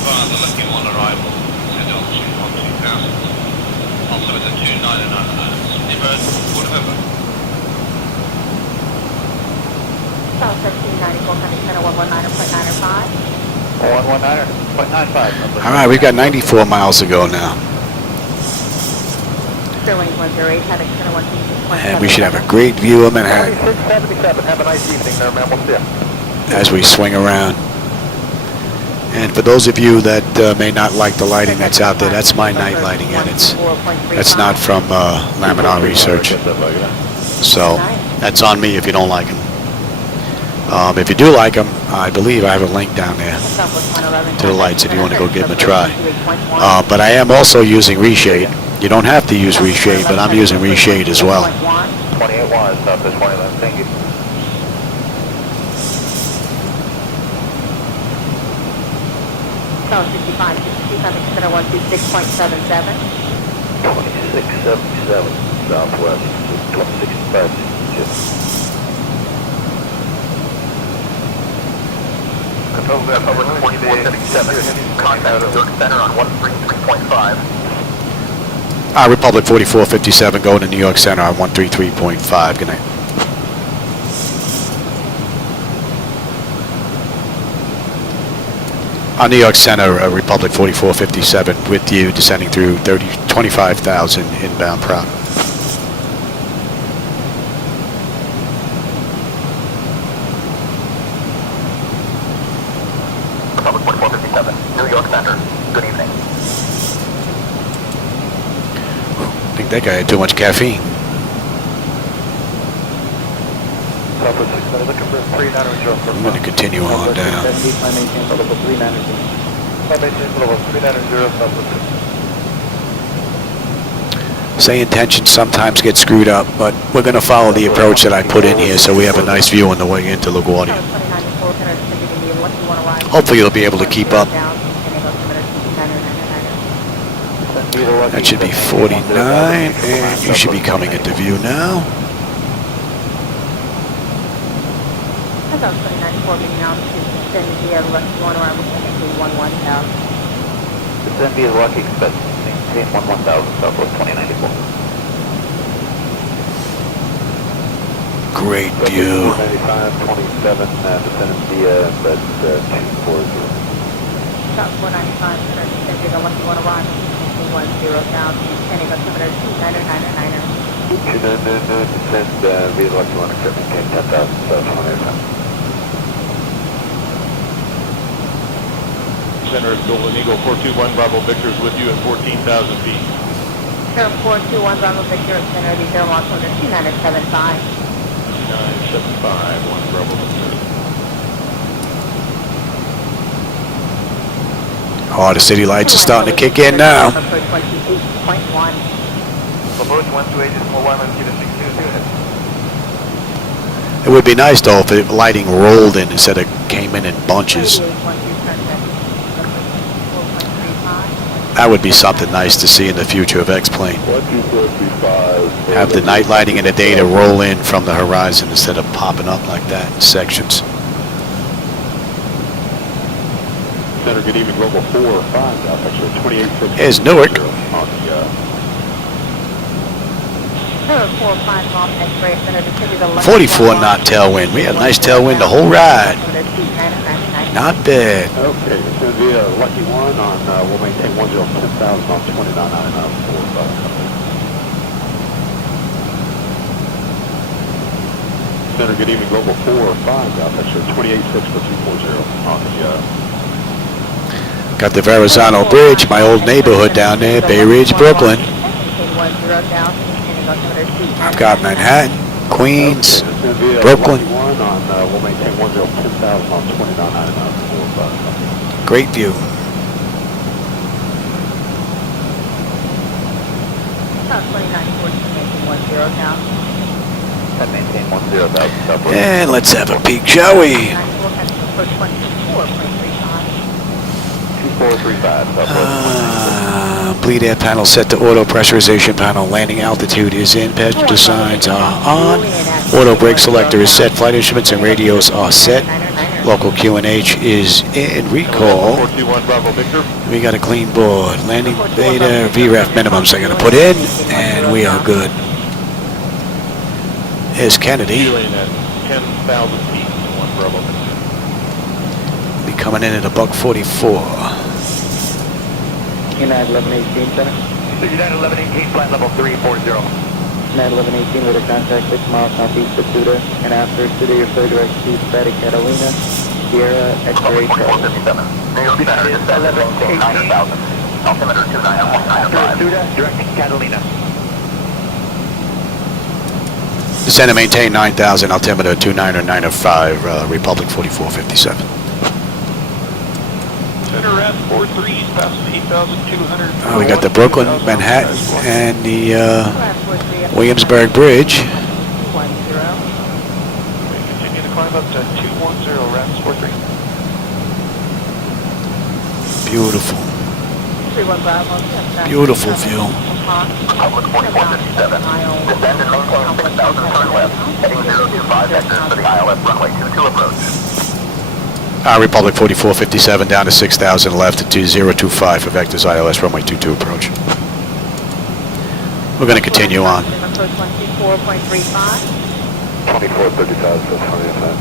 bar, the lucky one arrival, send altitude 12,000. Altimeter 299. Speedbird 44 November. South 1794, contact center 119.95. 119.95. All right, we've got 94 miles to go now. Sterling 108, contact center 126.77. And we should have a great view of Manhattan 677, have a nice evening there, man. We'll see you. as we swing around. And for those of you that may not like the lighting that's out there, that's my night lighting, and it's not from Laminar Research. So that's on me if you don't like them. If you do like them, I believe I have a link down there to the lights if you want to go give them a try. But I am also using reshade. You don't have to use reshade, but I'm using reshade as well. 28 wise, Southwest 21, thank you. South 65, 62, contact center 126.77. 2677, Southwest 2665, 62. Control Public 4457, contact York Center on 133.5. Republic 4457 going to New York Center on 133.5. Good night. On New York Center, Republic 4457 with you, descending through 25,000 inbound prop. Republic 4457, New York Center. Good evening. I think that guy had too much caffeine. Southwest 600, looking for 3900. I'm going to continue on down. SayIntentions sometimes get screwed up, but we're going to follow the approach that I put in here so we have a nice view on the way into LaGuardia. Hopefully you'll be able to keep up. That should be 49, and you should be coming into view now. About 29.4 getting out to descend via Lucky 1 around maintain 11,000. Descend via Lucky, expect maintain 11,000, Southwest 2094. Great view. 9527, descend via but 240. Shot 495, descend via Lucky 1 around maintain 10,000, descending altimeter 2999er. 2999, descend via Lucky 1, accept maintain 10,000, South 20. Center is Golden Eagle 421 Bravo Victor is with you at 14,000 feet. Durham 421 Bravo Victor at center, the Durham altimeter 2975. 2975, 1 Bravo Victor. Oh, the city lights are starting to kick in now. Approach 28.1. Approach 128 is 41, give it 622. It would be nice though if the lighting rolled in instead of came in bunches. That would be something nice to see in the future of X-Plane. Have the night lighting and the data roll in from the horizon instead of popping up like that in sections. Center, good evening, Global 4 or 5, actually 28. Here's Newark. 44 knot tailwind. We had a nice tailwind the whole ride. Not bad. Okay, it's going to be a Lucky 1 on, we'll maintain 10,000 on 2999 Center, good evening, Global 4 or 5, actually 28.6 for 240 on the, Got the Verrazano Bridge, my old neighborhood down there, Bay Ridge, Brooklyn. I've got Manhattan, Queens, Brooklyn. We'll maintain 10,000 on 2999. Great view. And let's have a peek, shall we? 2435. Bleed air panel set to auto pressurization panel. Landing altitude is in. Passenger signs are on. Auto brake selector is set. Flight instruments and radios are set. Local QNH is in. Recall. We got a clean board. Landing beta VREF minimums are going to put in, and we are good. Here's Kennedy. 10,000 feet, 1 Bravo Victor. Be coming in at a $144. United 1118, center. United 1118, flight level 340. United 1118 with a contact 6 miles southeast of Buda, and after City, your flight direct to Santa Catalina, Sierra, X-ray. 4457, New York Center, descend and maintain 9,000. Altimeter 2995. Buda, direct to Catalina. Descend and maintain 9,000, altimeter 2995, Republic 4457. Center at 43, passing 8,200. We got the Brooklyn, Manhattan, and the Williamsburg Bridge. Continue to climb up to 210, RAS 43. Beautiful. Beautiful view. Republic 4457, descend and maintain 6,000 turn left, heading 025 vectors for the ILS runway 22 approach. Republic 4457 down to 6,000 left at 2025 for vectors ILS runway 22 approach. We're going to continue on. Approach 124.35. 2435, so 25.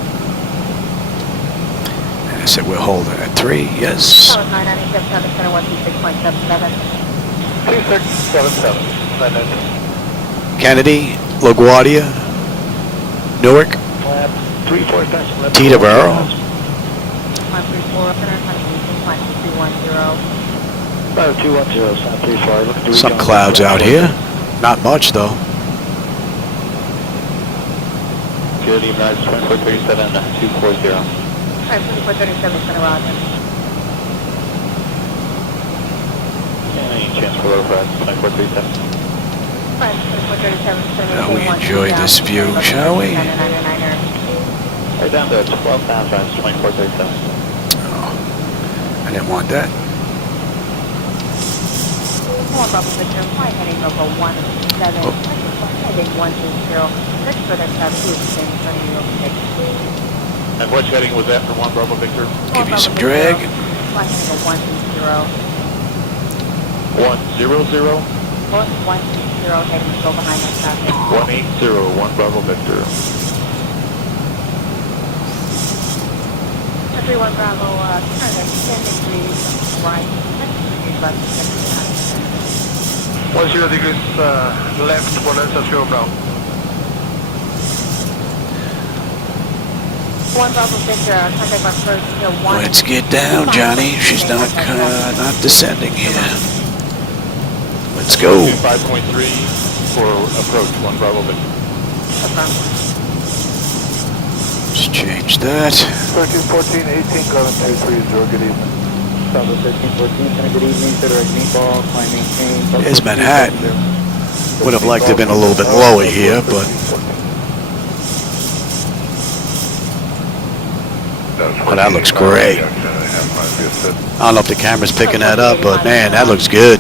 So we're holding at 3, yes. Tower 997, traffic center 126.77. 2677. 990. Kennedy, LaGuardia, Newark, Lab 34 left. Teterboro. 134, center, flight 210. 210, South 34. Looking to Some rejoin clouds out here. Not much though. Good evening, 2437, 240. Alright, 2437, center, roger. Any chance for override, 2437? Alright, 2437, center, Now we enjoy this view, shall we? Right down to 12,000, 2437. Oh, I didn't want that. More Bravo Victor, flight heading over 17, Oh. heading 180, search for the South 2, same for New York 6. And which heading was that for 1 Bravo Victor? Give you some drag. Flight heading over 180. 100? 180, heading still behind us traffic. 180, 1 Bravo Victor. 31 Bravo, turn at 10 degrees right, 10 degrees left, 10 degrees left, 180 Bravo. 1 Bravo Victor, contact our first to 1. Let's get down, Johnny. She's not descending here. Let's go. 5.3 for approach, 1 Bravo Victor. Let's change that. 1314, 18, Clement 230, good evening. Bravo 1314, good evening, direct meatball, climb maintain. There's Manhattan. Would have liked to have been a little bit lower here, but oh, that looks great. I don't know if the camera's picking that up, but man, that looks good.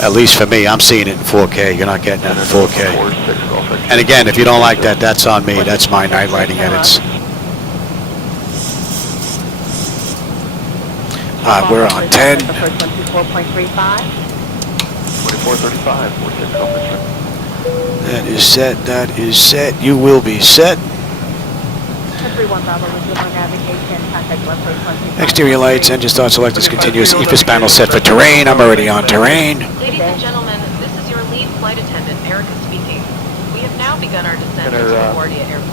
At least for me, I'm seeing it in 4K. You're not getting that in 4K. And again, if you don't like that, that's on me. That's my night lighting edits. We're on 10. The first one, 24.35. 2435, 46 Officer. That is set. That is set. You will be set. 31 Bravo, with your navigation, contact left first 125. Exterior lights, engine start selectors continuous. EFIS panel set for terrain. I'm already on terrain. Ladies and gentlemen, this is your lead flight attendant, Erica speaking. We have now begun our descent to LaGuardia Airport.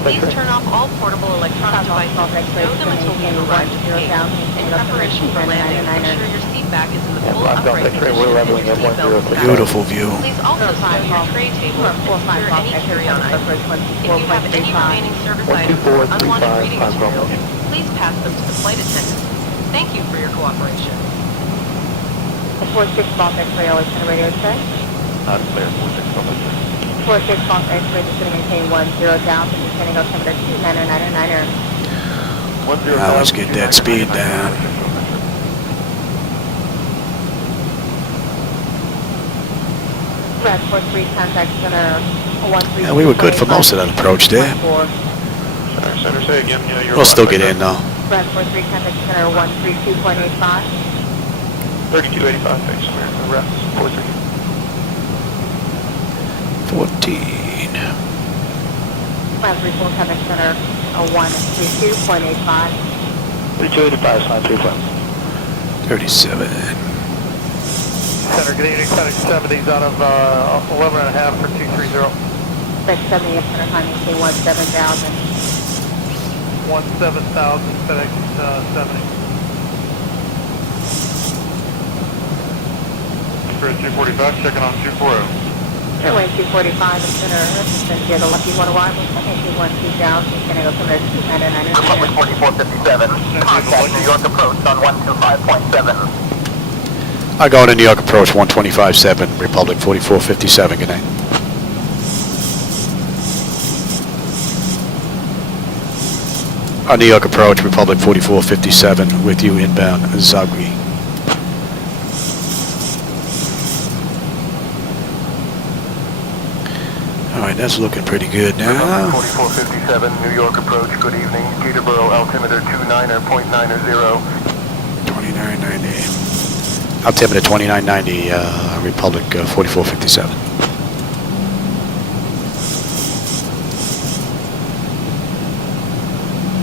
Please turn off all portable electronic devices. Stow them until we arrive at the gate. In preparation for landing, ensure your seat back is in the full upright position and your seatbelt is fastened. Beautiful view. Please also stow your tray table and secure any carry-on items. If you have any remaining service items or unwanted reading materials, please pass them to the flight attendant. Thank you for your cooperation. 46 Golf X-ray, always send a radio check. Not clear, 46 Officer. 46 Golf X-ray, just going to maintain 10 down, and just going to go altimeter 2999er. Now let's get that speed down. Red 43, contact center 13. Yeah, we were good for most of that approach there. Center, say again. Yeah, you're We'll still get in though. Red 43, contact center 132.85. 3285, thanks, American Reps, 43. 14. Red 34, contact center 132.85. 3285, sign 37. Center, good evening, FedEx 70s out of 11.5 for 230. FedEx 70, center timing, 17,000. 17,000, FedEx 70. Spirit 245, checking on 240. Airway 245, the center, then get a lucky one arrival, 212,000, it's going to go from there to 299. Republic 4457, contact New York approach on 125.7. I go to New York approach 125.7, Republic 4457. Good night. New York approach, Republic 4457, with you inbound, Zagri. All right, that's looking pretty good now. 4457, New York approach, good evening. Teterboro, altimeter 29.90. 2990. Altimeter 2990, Republic 4457.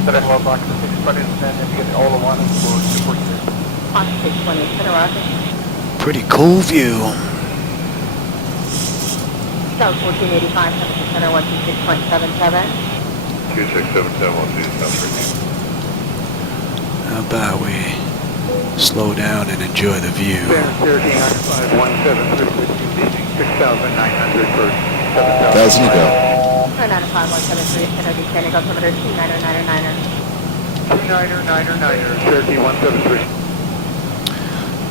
Center 12 block to 620, and then if you get the Ola 1 for 246. On 620, center roger. Pretty cool view. South 1485, center 126.77. 2677, South 13. How about we slow down and enjoy the view? 6,900 for 1,000 to go. 95173, center descending altimeter 2999er. 2999er, Cherokee 173.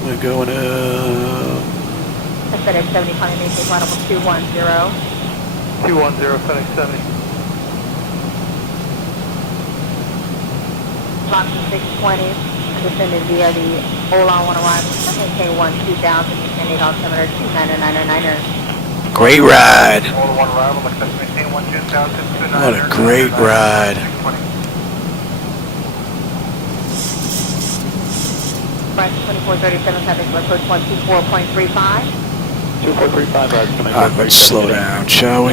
We're going up. FedEx 70, calling maintain flight level 210. 210, FedEx 70. Box 620, descending via the Ola 1 arrival, maintain 2000, descending altimeter 2999er. Great ride. Ola 1 arrival, expect to maintain 2000, What a great ride. Right, 2437, traffic approach 124.35. 2435, Alright, let's slow down, shall we?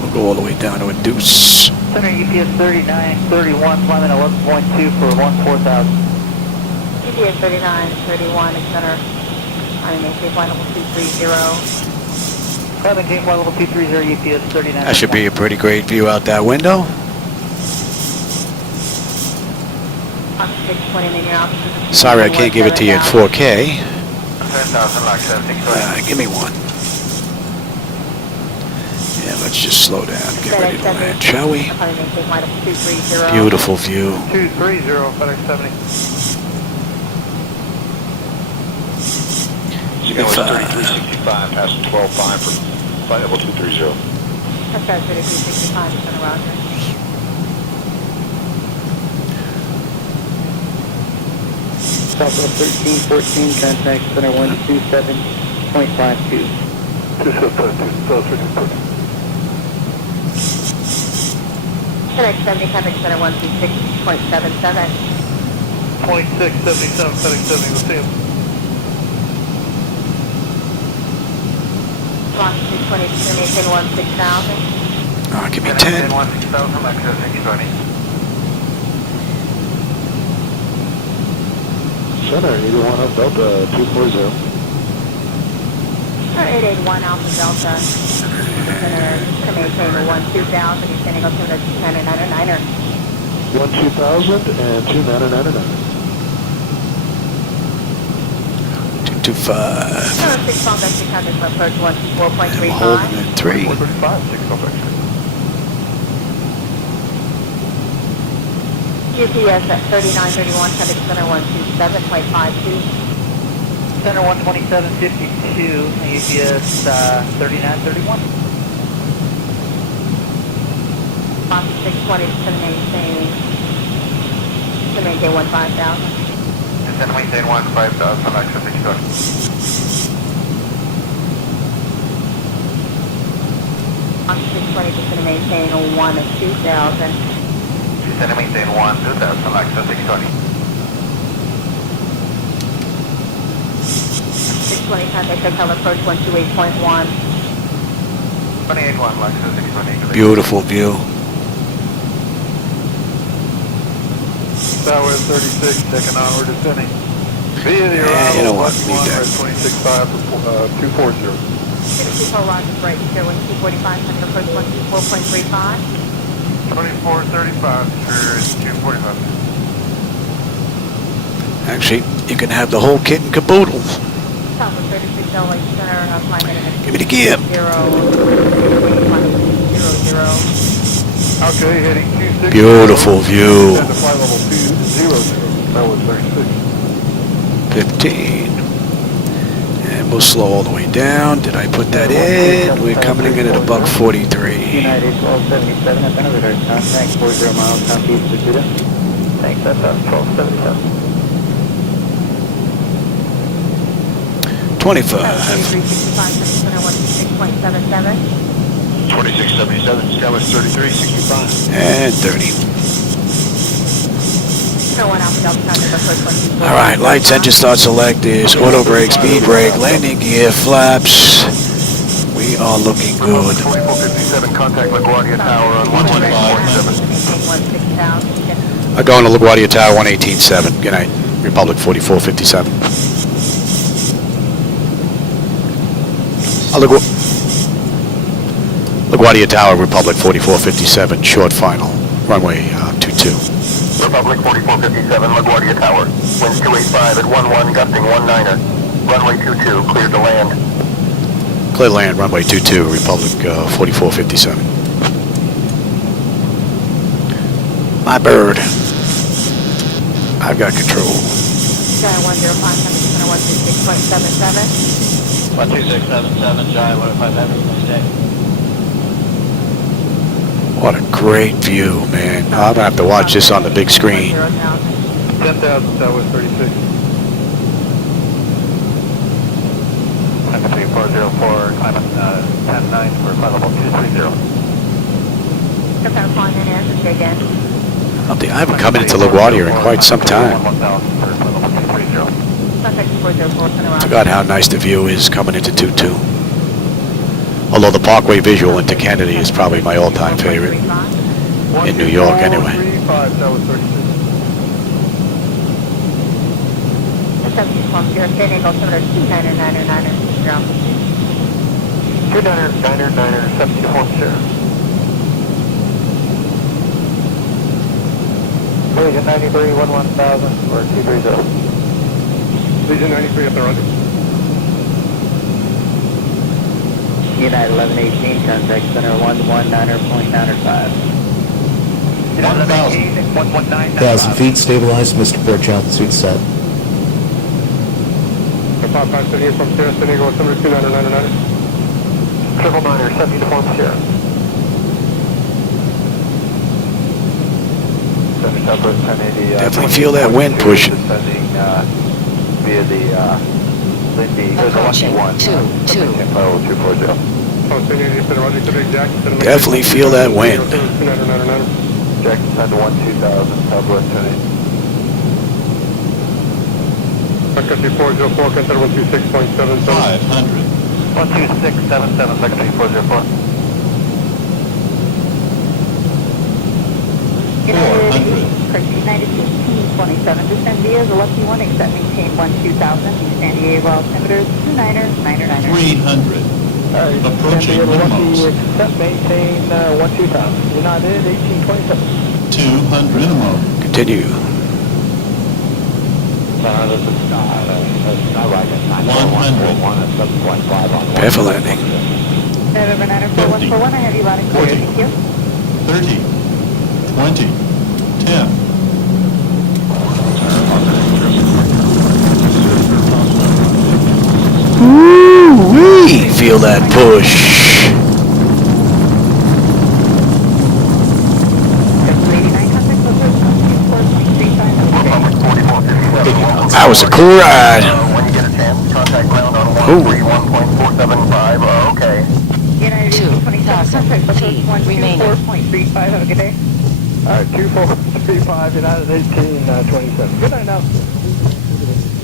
We'll go all the way down to a deuce. Center UPS 3931, climbing 11.2 for 14,000. UPS 3931, center, maintain flight level 230. Maintain flight level 230, UPS 39. That should be a pretty great view out that window. 620 in your office. Sorry, I can't give it to you at 4K. 10,000, like 620. Give me one. Yeah, let's just slow down and get ready to land, shall we? Beautiful view. 230, FedEx 70. Zibo 3365, passing 12.5 for flight level 230. FedEx 3365, center roger. Southwest 1314, contact center 127.52. 2752, FedEx 70, contact center 126.77. 0.677, FedEx 70, we'll see him. Block 620, maintain 16,000. Give me 10. 16,000, like 620. Center 81 up Delta 240. Center 881 Alpha Delta. Center maintain 12,000. Descending altimeter 2999er. 12,000 and 2999. 225. Center 6 Bomb Vector contact approach And we're holding 124.35. at 3. 435, 6 Vector. UPS at 3931, contact center 127.52. Center 12752, UPS 3931. Box 620 to maintain 15,000. Descend maintain 15,000, like 620. Box 620 to maintain 1 of 2,000. Descend maintain 2,000, like 620. 620 contact hotel approach 128.1. 28.1, like 620. Beautiful view. Southwest 36, checking on, we're descending. Via the Yeah, arrival, you know what, leave 1 that. at 26.5 for 240. 54 Roger, break, zero 245, contact approach 124.35. 2435 for 245. Actually, you can have the whole kit and caboodle. Southwest 36, LA Center, flight minute. Give me the gear. 0. Okay, heading 26. Beautiful view. Descend to flight level 200. That was 36. 15. And we'll slow all the way down. Did I put that in? We're coming in at a buck 43. United 1277, up another contact 40 miles southeast of Zibo. Thanks, that's 1277. 25. 365, center 126.77. 2677, Southwest 3365. And 30. Center 1 Alpha Delta contact approach 124. Alright, lights, engine start selectors, auto brake, speed brake, landing gear, flaps. We We are looking good. 4457, contact LaGuardia Tower on 118.7. I'm going to LaGuardia Tower 118.7. Good night. Republic 4457. LaGuardia Tower, Republic 4457, short final. Runway 22. Republic 4457, LaGuardia Tower. Winds 285 at 11, gusting 19er. Runway 22, cleared to land. Clear land, runway 22, Republic 4457. My bird. I've got control. Sky 105, 126.77. 12677, Jai 105, have a nice day. What a great view, man. I'm gonna have to watch this on the big screen. 10,000, that was 36. 404, climb 10-9 for climb level 230. Confirm flying in air, say again. I haven't come into LaGuardia in quite some time. Forgot how nice the view is coming into 22. Although the Parkway visual into Kennedy is probably my all-time favorite in New York anyway. 93, 11,000 or 230. Legion 93 up the runway. United 1118, contact center 119.95. 1,000 feet, stabilized, Mr. Birch, altitude set. 557 here from Sierra, San Diego, 29999. 999er, 70 to form Sierra. Definitely feel that wind pushing. Via the Lindy, Approaching 2-2. Definitely feel that wind. Jackson side to 12000, Southwest 10. Secretary 404, consider 126.77. 500. 12677, Secretary 404. 400. United 1827, descend via the Lucky One, except maintain 12000, San Diego altimeter 29999. 300. Approaching minimums. Except maintain 12000, United 1827. 200. Minimum. Continue. This is Skyrocket 100. Prepare for landing. November 94141, I have you loud and clear, thank you. 30. 20. 10. Woo-wee! Feel that push. That was a cool ride. When you get a chance, contact ground on 131.475. Okay. United 2,000 feet remaining. 4.35, have a good day. Alright, 2435, United 1827. Good night now.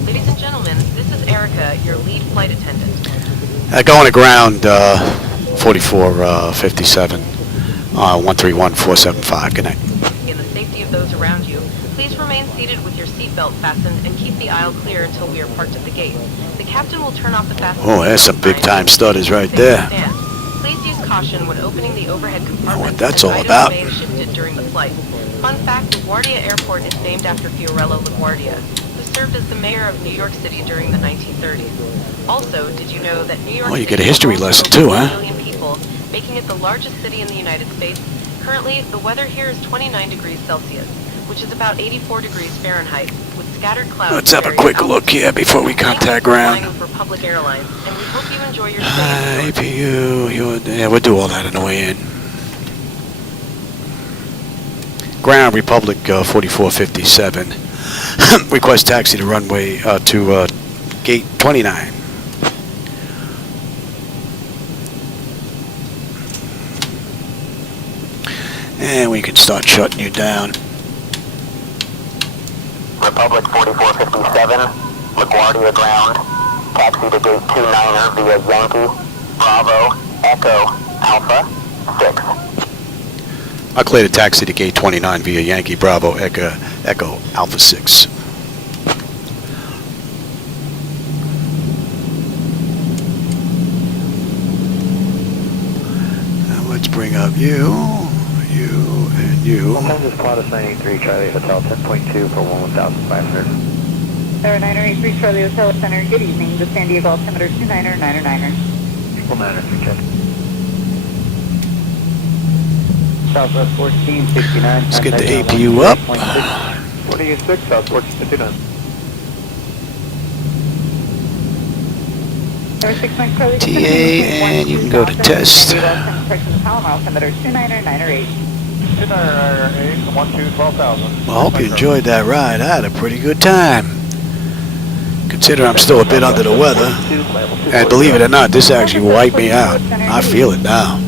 Ladies and gentlemen, this is Erica, your lead flight attendant. Going to ground 4457, 131.475. Good night. In the safety of those around you, please remain seated with your seatbelt fastened and keep the aisle clear until we are parked at the gate. The captain will turn off the fasten. Oh, there's some big time stutters right there. Please use caution when opening the overhead compartment. What that's as all items about. may have shifted during the flight. Fun fact, LaGuardia Airport is named after Fiorello LaGuardia, who served as the mayor of New York City during the 1930s. Also, did you know that New York Oh, you City get a history holds lesson over too, 1 huh? million people, making it the largest city in the United States. Currently, the weather here is 29 degrees Celsius, which is about 84 degrees Fahrenheit, with scattered clouds. Let's have a quick look here before we contact ground. Republic Airlines, and we hope you enjoy your stay. APU, yeah, we'll do all that on the way in. Ground Republic 4457. Request taxi to runway to gate 29. And we can start shutting you down. Republic 4457, LaGuardia ground. Taxi to gate 29er via Yankee, Bravo, Echo Alpha 6. I'll clear the taxi to gate 29 via Yankee Bravo Echo Alpha 6. Now let's bring up you, and you. This Plata 983 Charlie Hotel 10.2 for 1,500. 983 Charlie Hotel Center, good evening. The San Diego altimeter 2999er. 993 check. Southwest 1469. Let's get the APU up. 46, South 1459. TA, and you can go to test. Palomar altimeter 2998. 2998, 12,000. Well, I hope you enjoyed that ride. I had a pretty good time. Consider I'm still a bit under the weather. And believe it or not, this actually wiped me out. I feel it now.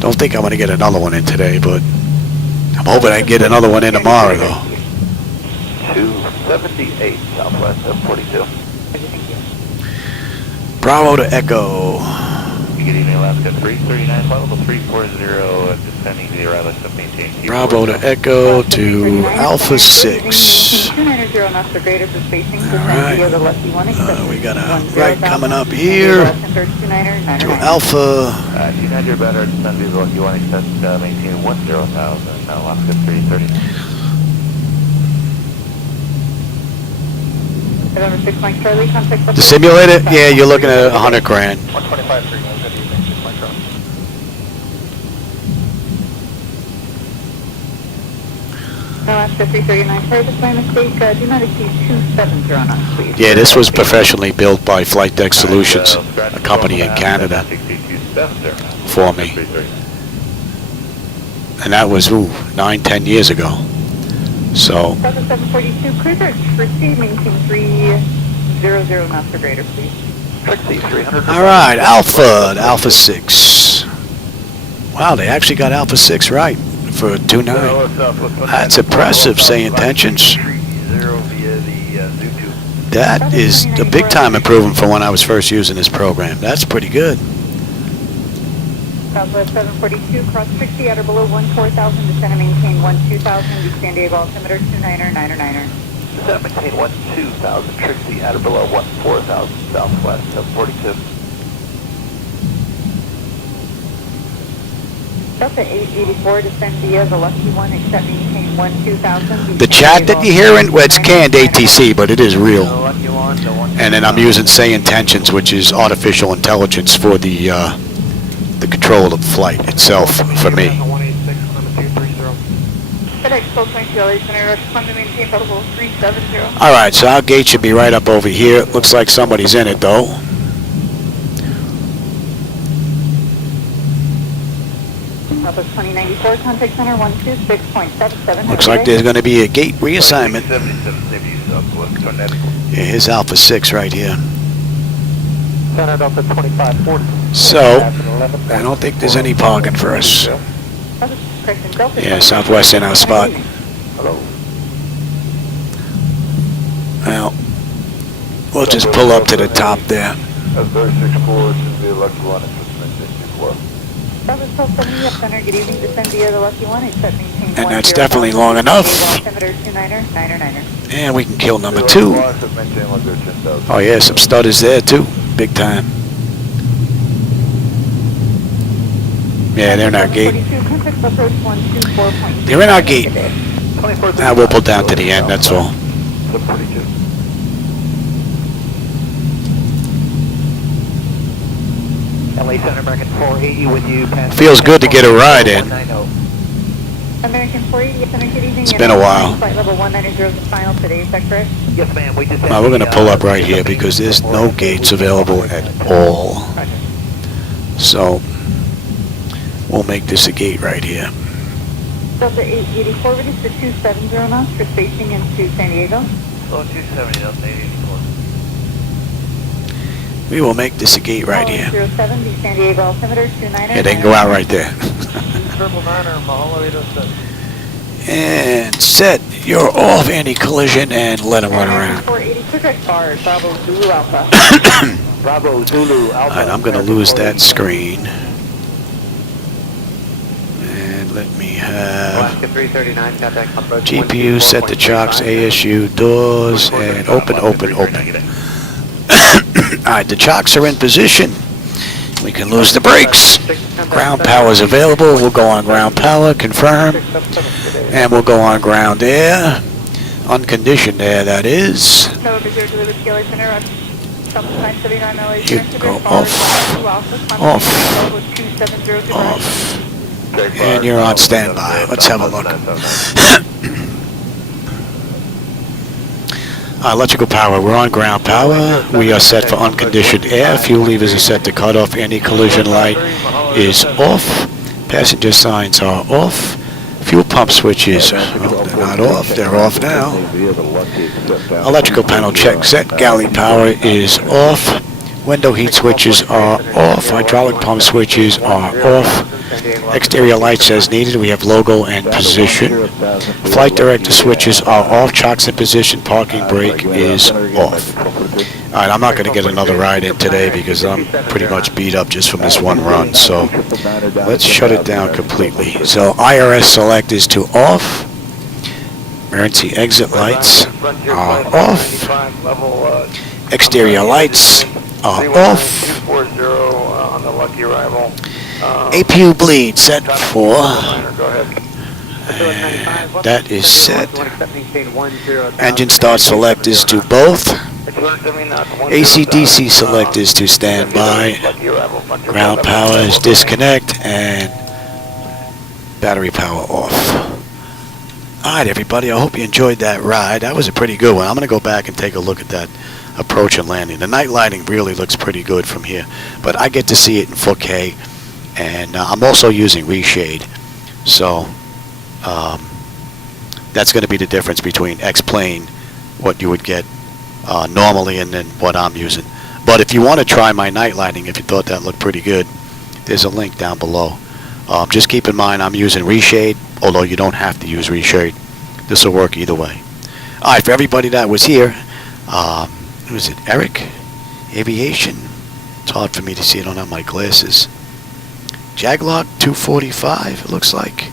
Don't think I'm going to get another one in today, but I'm hoping I can get another one in tomorrow, though. 278 Southwest 42. Bravo to Echo. Good evening, Alaska 339, flight level 340, descending to the Raleigh, maintain. Bravo to Echo to Alpha 6. Alright. We got a right coming up here to Alpha. 290 better, descend to the Lucky 1, extend, maintain 10,000, Alaska 330. The simulator? Yeah, you're looking at 100 grand. 125 3, good evening, 6 Mike Charlie. Alaska 339, sorry, just by mistake, do not exceed 270 knots, please. Yeah, this was professionally built by Flightdeck Solutions, a company in Canada, for me. And that was, 9-10 years ago. So, 742, cruiser Trixie, maintain 300 knots or greater, please. Trixie 300. all right, Alpha 6. Wow, they actually got Alpha 6 right for 2.9. That's impressive, SayIntentions. That is a big time improvement from when I was first using this program. That's pretty good. Southwest 742, cross Trixie at or below 14,000, descend and maintain 12,000, the San Diego altimeter 2999er. Descend maintain 12,000, Trixie at or below 14,000, Southwest 742. Delta 884, descend via the Lucky 1, except maintain 12,000. The chat that you're hearing, well, it's canned ATC, but it is real. And then I'm using SayIntentions, which is artificial intelligence for the control of the flight itself for me. Alright, so our gate should be right up over here. Looks like somebody's in it though. Looks like there's going to be a gate reassignment. Yeah, here's Alpha 6 right here. So, I don't think there's any parking for us. Yeah, Southwest in our spot. Well, we'll just pull up to the top there. And that's definitely long enough. And we can kill number 2. Oh yeah, some stutters there too. Big time. Yeah, they're in our gate. They're in our gate. We'll pull down to the end, that's all. LA Center American 480 with you. Feels good to get a ride in. American 480, Center, good evening. It's been a while. Flight level 190 is the final today, is that correct? Yes, ma'am. We just Now we're going to pull up right here because there's no gates available at all. So, we'll make this a gate right here. Delta 884, reduce to 270 knots for spacing into San Diego. Slow 270, Delta 884. We will make this a gate right here. 07, the San Diego altimeter 29. Yeah, they can go out right there. And set your off anti-collision and let them run around. 480, quick bar, Bravo Zulu Alpha. Bravo Zulu Alpha. And I'm going to lose that screen. And let me have GPU set the chocks, ASU, doors, and open. Alright, the chocks are in position. We can lose the brakes. Ground power is available. We'll go on ground power, confirm. And we'll go on ground air. Unconditioned air, that is. You go off. And you're on standby. Let's have a look. Electrical power, we're on ground power. We are set for unconditioned air. Fuel levers are set to cut off. Anti-collision light is off. Passenger signs are off. Fuel pump switches, well, they're not off. They're off now. Electrical panel check set. Galley power is off. Window heat switches are off. Hydraulic pump switches are off. Exterior lights as needed. We have logo and position. Flight director switches are off. Chocks in position. Parking brake is off. Alright, I'm not going to get another ride in today because I'm pretty much beat up just from this one run. So let's shut it down completely. So IRS select is to off. Emergency exit lights are off. Exterior lights are off. APU bleed set for. And that is set. Engine start select is to both. AC/DC select is to standby. Ground power is disconnect and battery power off. Alright everybody, I hope you enjoyed that ride. That was a pretty good one. I'm going to go back and take a look at that approach and landing. The night lighting really looks pretty good from here, but I get to see it in 4K, and I'm also using reshade, so that's going to be the difference between X-Plane, what you would get normally, and then what I'm using. But if you want to try my night lighting, if you thought that looked pretty good, there's a link down below. Just keep in mind I'm using reshade, although you don't have to use reshade. This will work either way. Alright, for everybody that was here, who is it, Eric? Aviation? It's hard for me to see, I don't have my glasses. Jaglog 245, it looks like.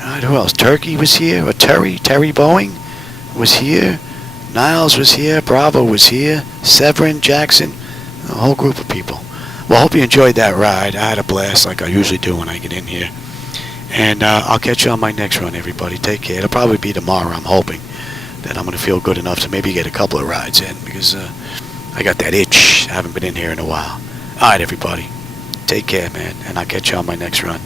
Alright, who else? Turkey was here, or Terry Boeing was here. Niles was here, Bravo was here, Severin, Jackson, a whole group of people. Well, I hope you enjoyed that ride. I had a blast like I usually do when I get in here. And I'll catch you on my next run, everybody. Take care. It'll probably be tomorrow, I'm hoping. Then I'm going to feel good enough to maybe get a couple of rides in, because I got that itch. I haven't been in here in a while. Alright, everybody. Take care, man. And I'll catch you on my next run.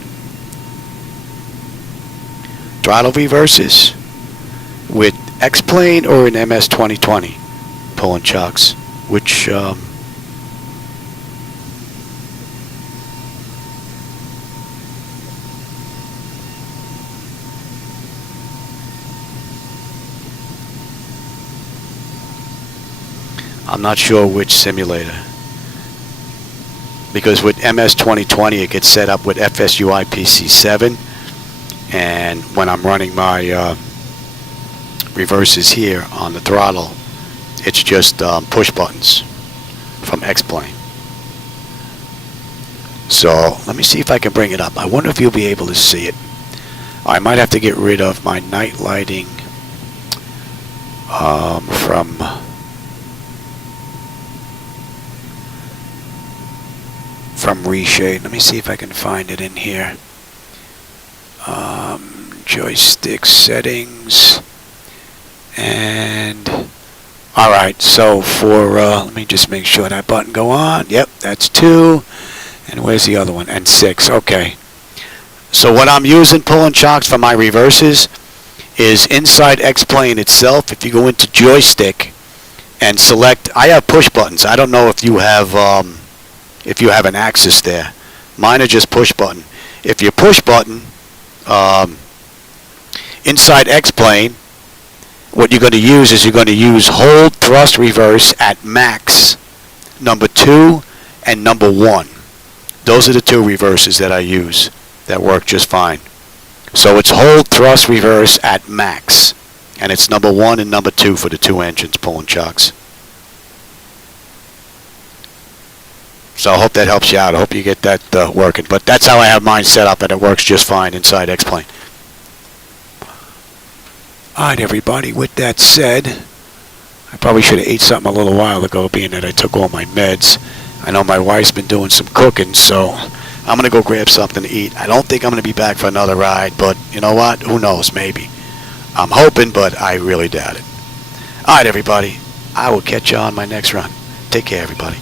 Throttle reverses with X-Plane or an MS 2020 pulling chocks, which I'm not sure which simulator, because with MS 2020 it gets set up with FSUI PC7, and when I'm running my reverses here on the throttle, it's just push buttons from X-Plane. So let me see if I can bring it up. I wonder if you'll be able to see it. I might have to get rid of my night lighting from reshade. Let me see if I can find it in here. Joystick settings, and alright, so for let me just make sure that button go on. Yep, that's 2, and where's the other one? And 6. Okay, so what I'm using pulling chocks for my reverses is inside X-Plane itself. If you go into joystick and select, I have push buttons. I don't know if you have an axis there. Mine are just push button. If you push button inside X-Plane, what you're going to use is you're going to use hold thrust reverse at max, number 2 and number 1. Those are the 2 reverses that I use that work just fine. So it's hold thrust reverse at max, and it's number 1 and number 2 for the 2 engines pulling chocks. So I hope that helps you out. I hope you get that working. But that's how I have mine set up, and it works just fine inside X-Plane. All right, everybody. With that said, I probably should have ate something a little while ago, being that I took all my meds. I know my wife's been doing some cooking, so I'm going to go grab something to eat. I don't think I'm going to be back for another ride, but you know what? Who knows? Maybe. I'm hoping, but I really doubt it. All right, everybody. I will catch you on my next run. Take care, everybody.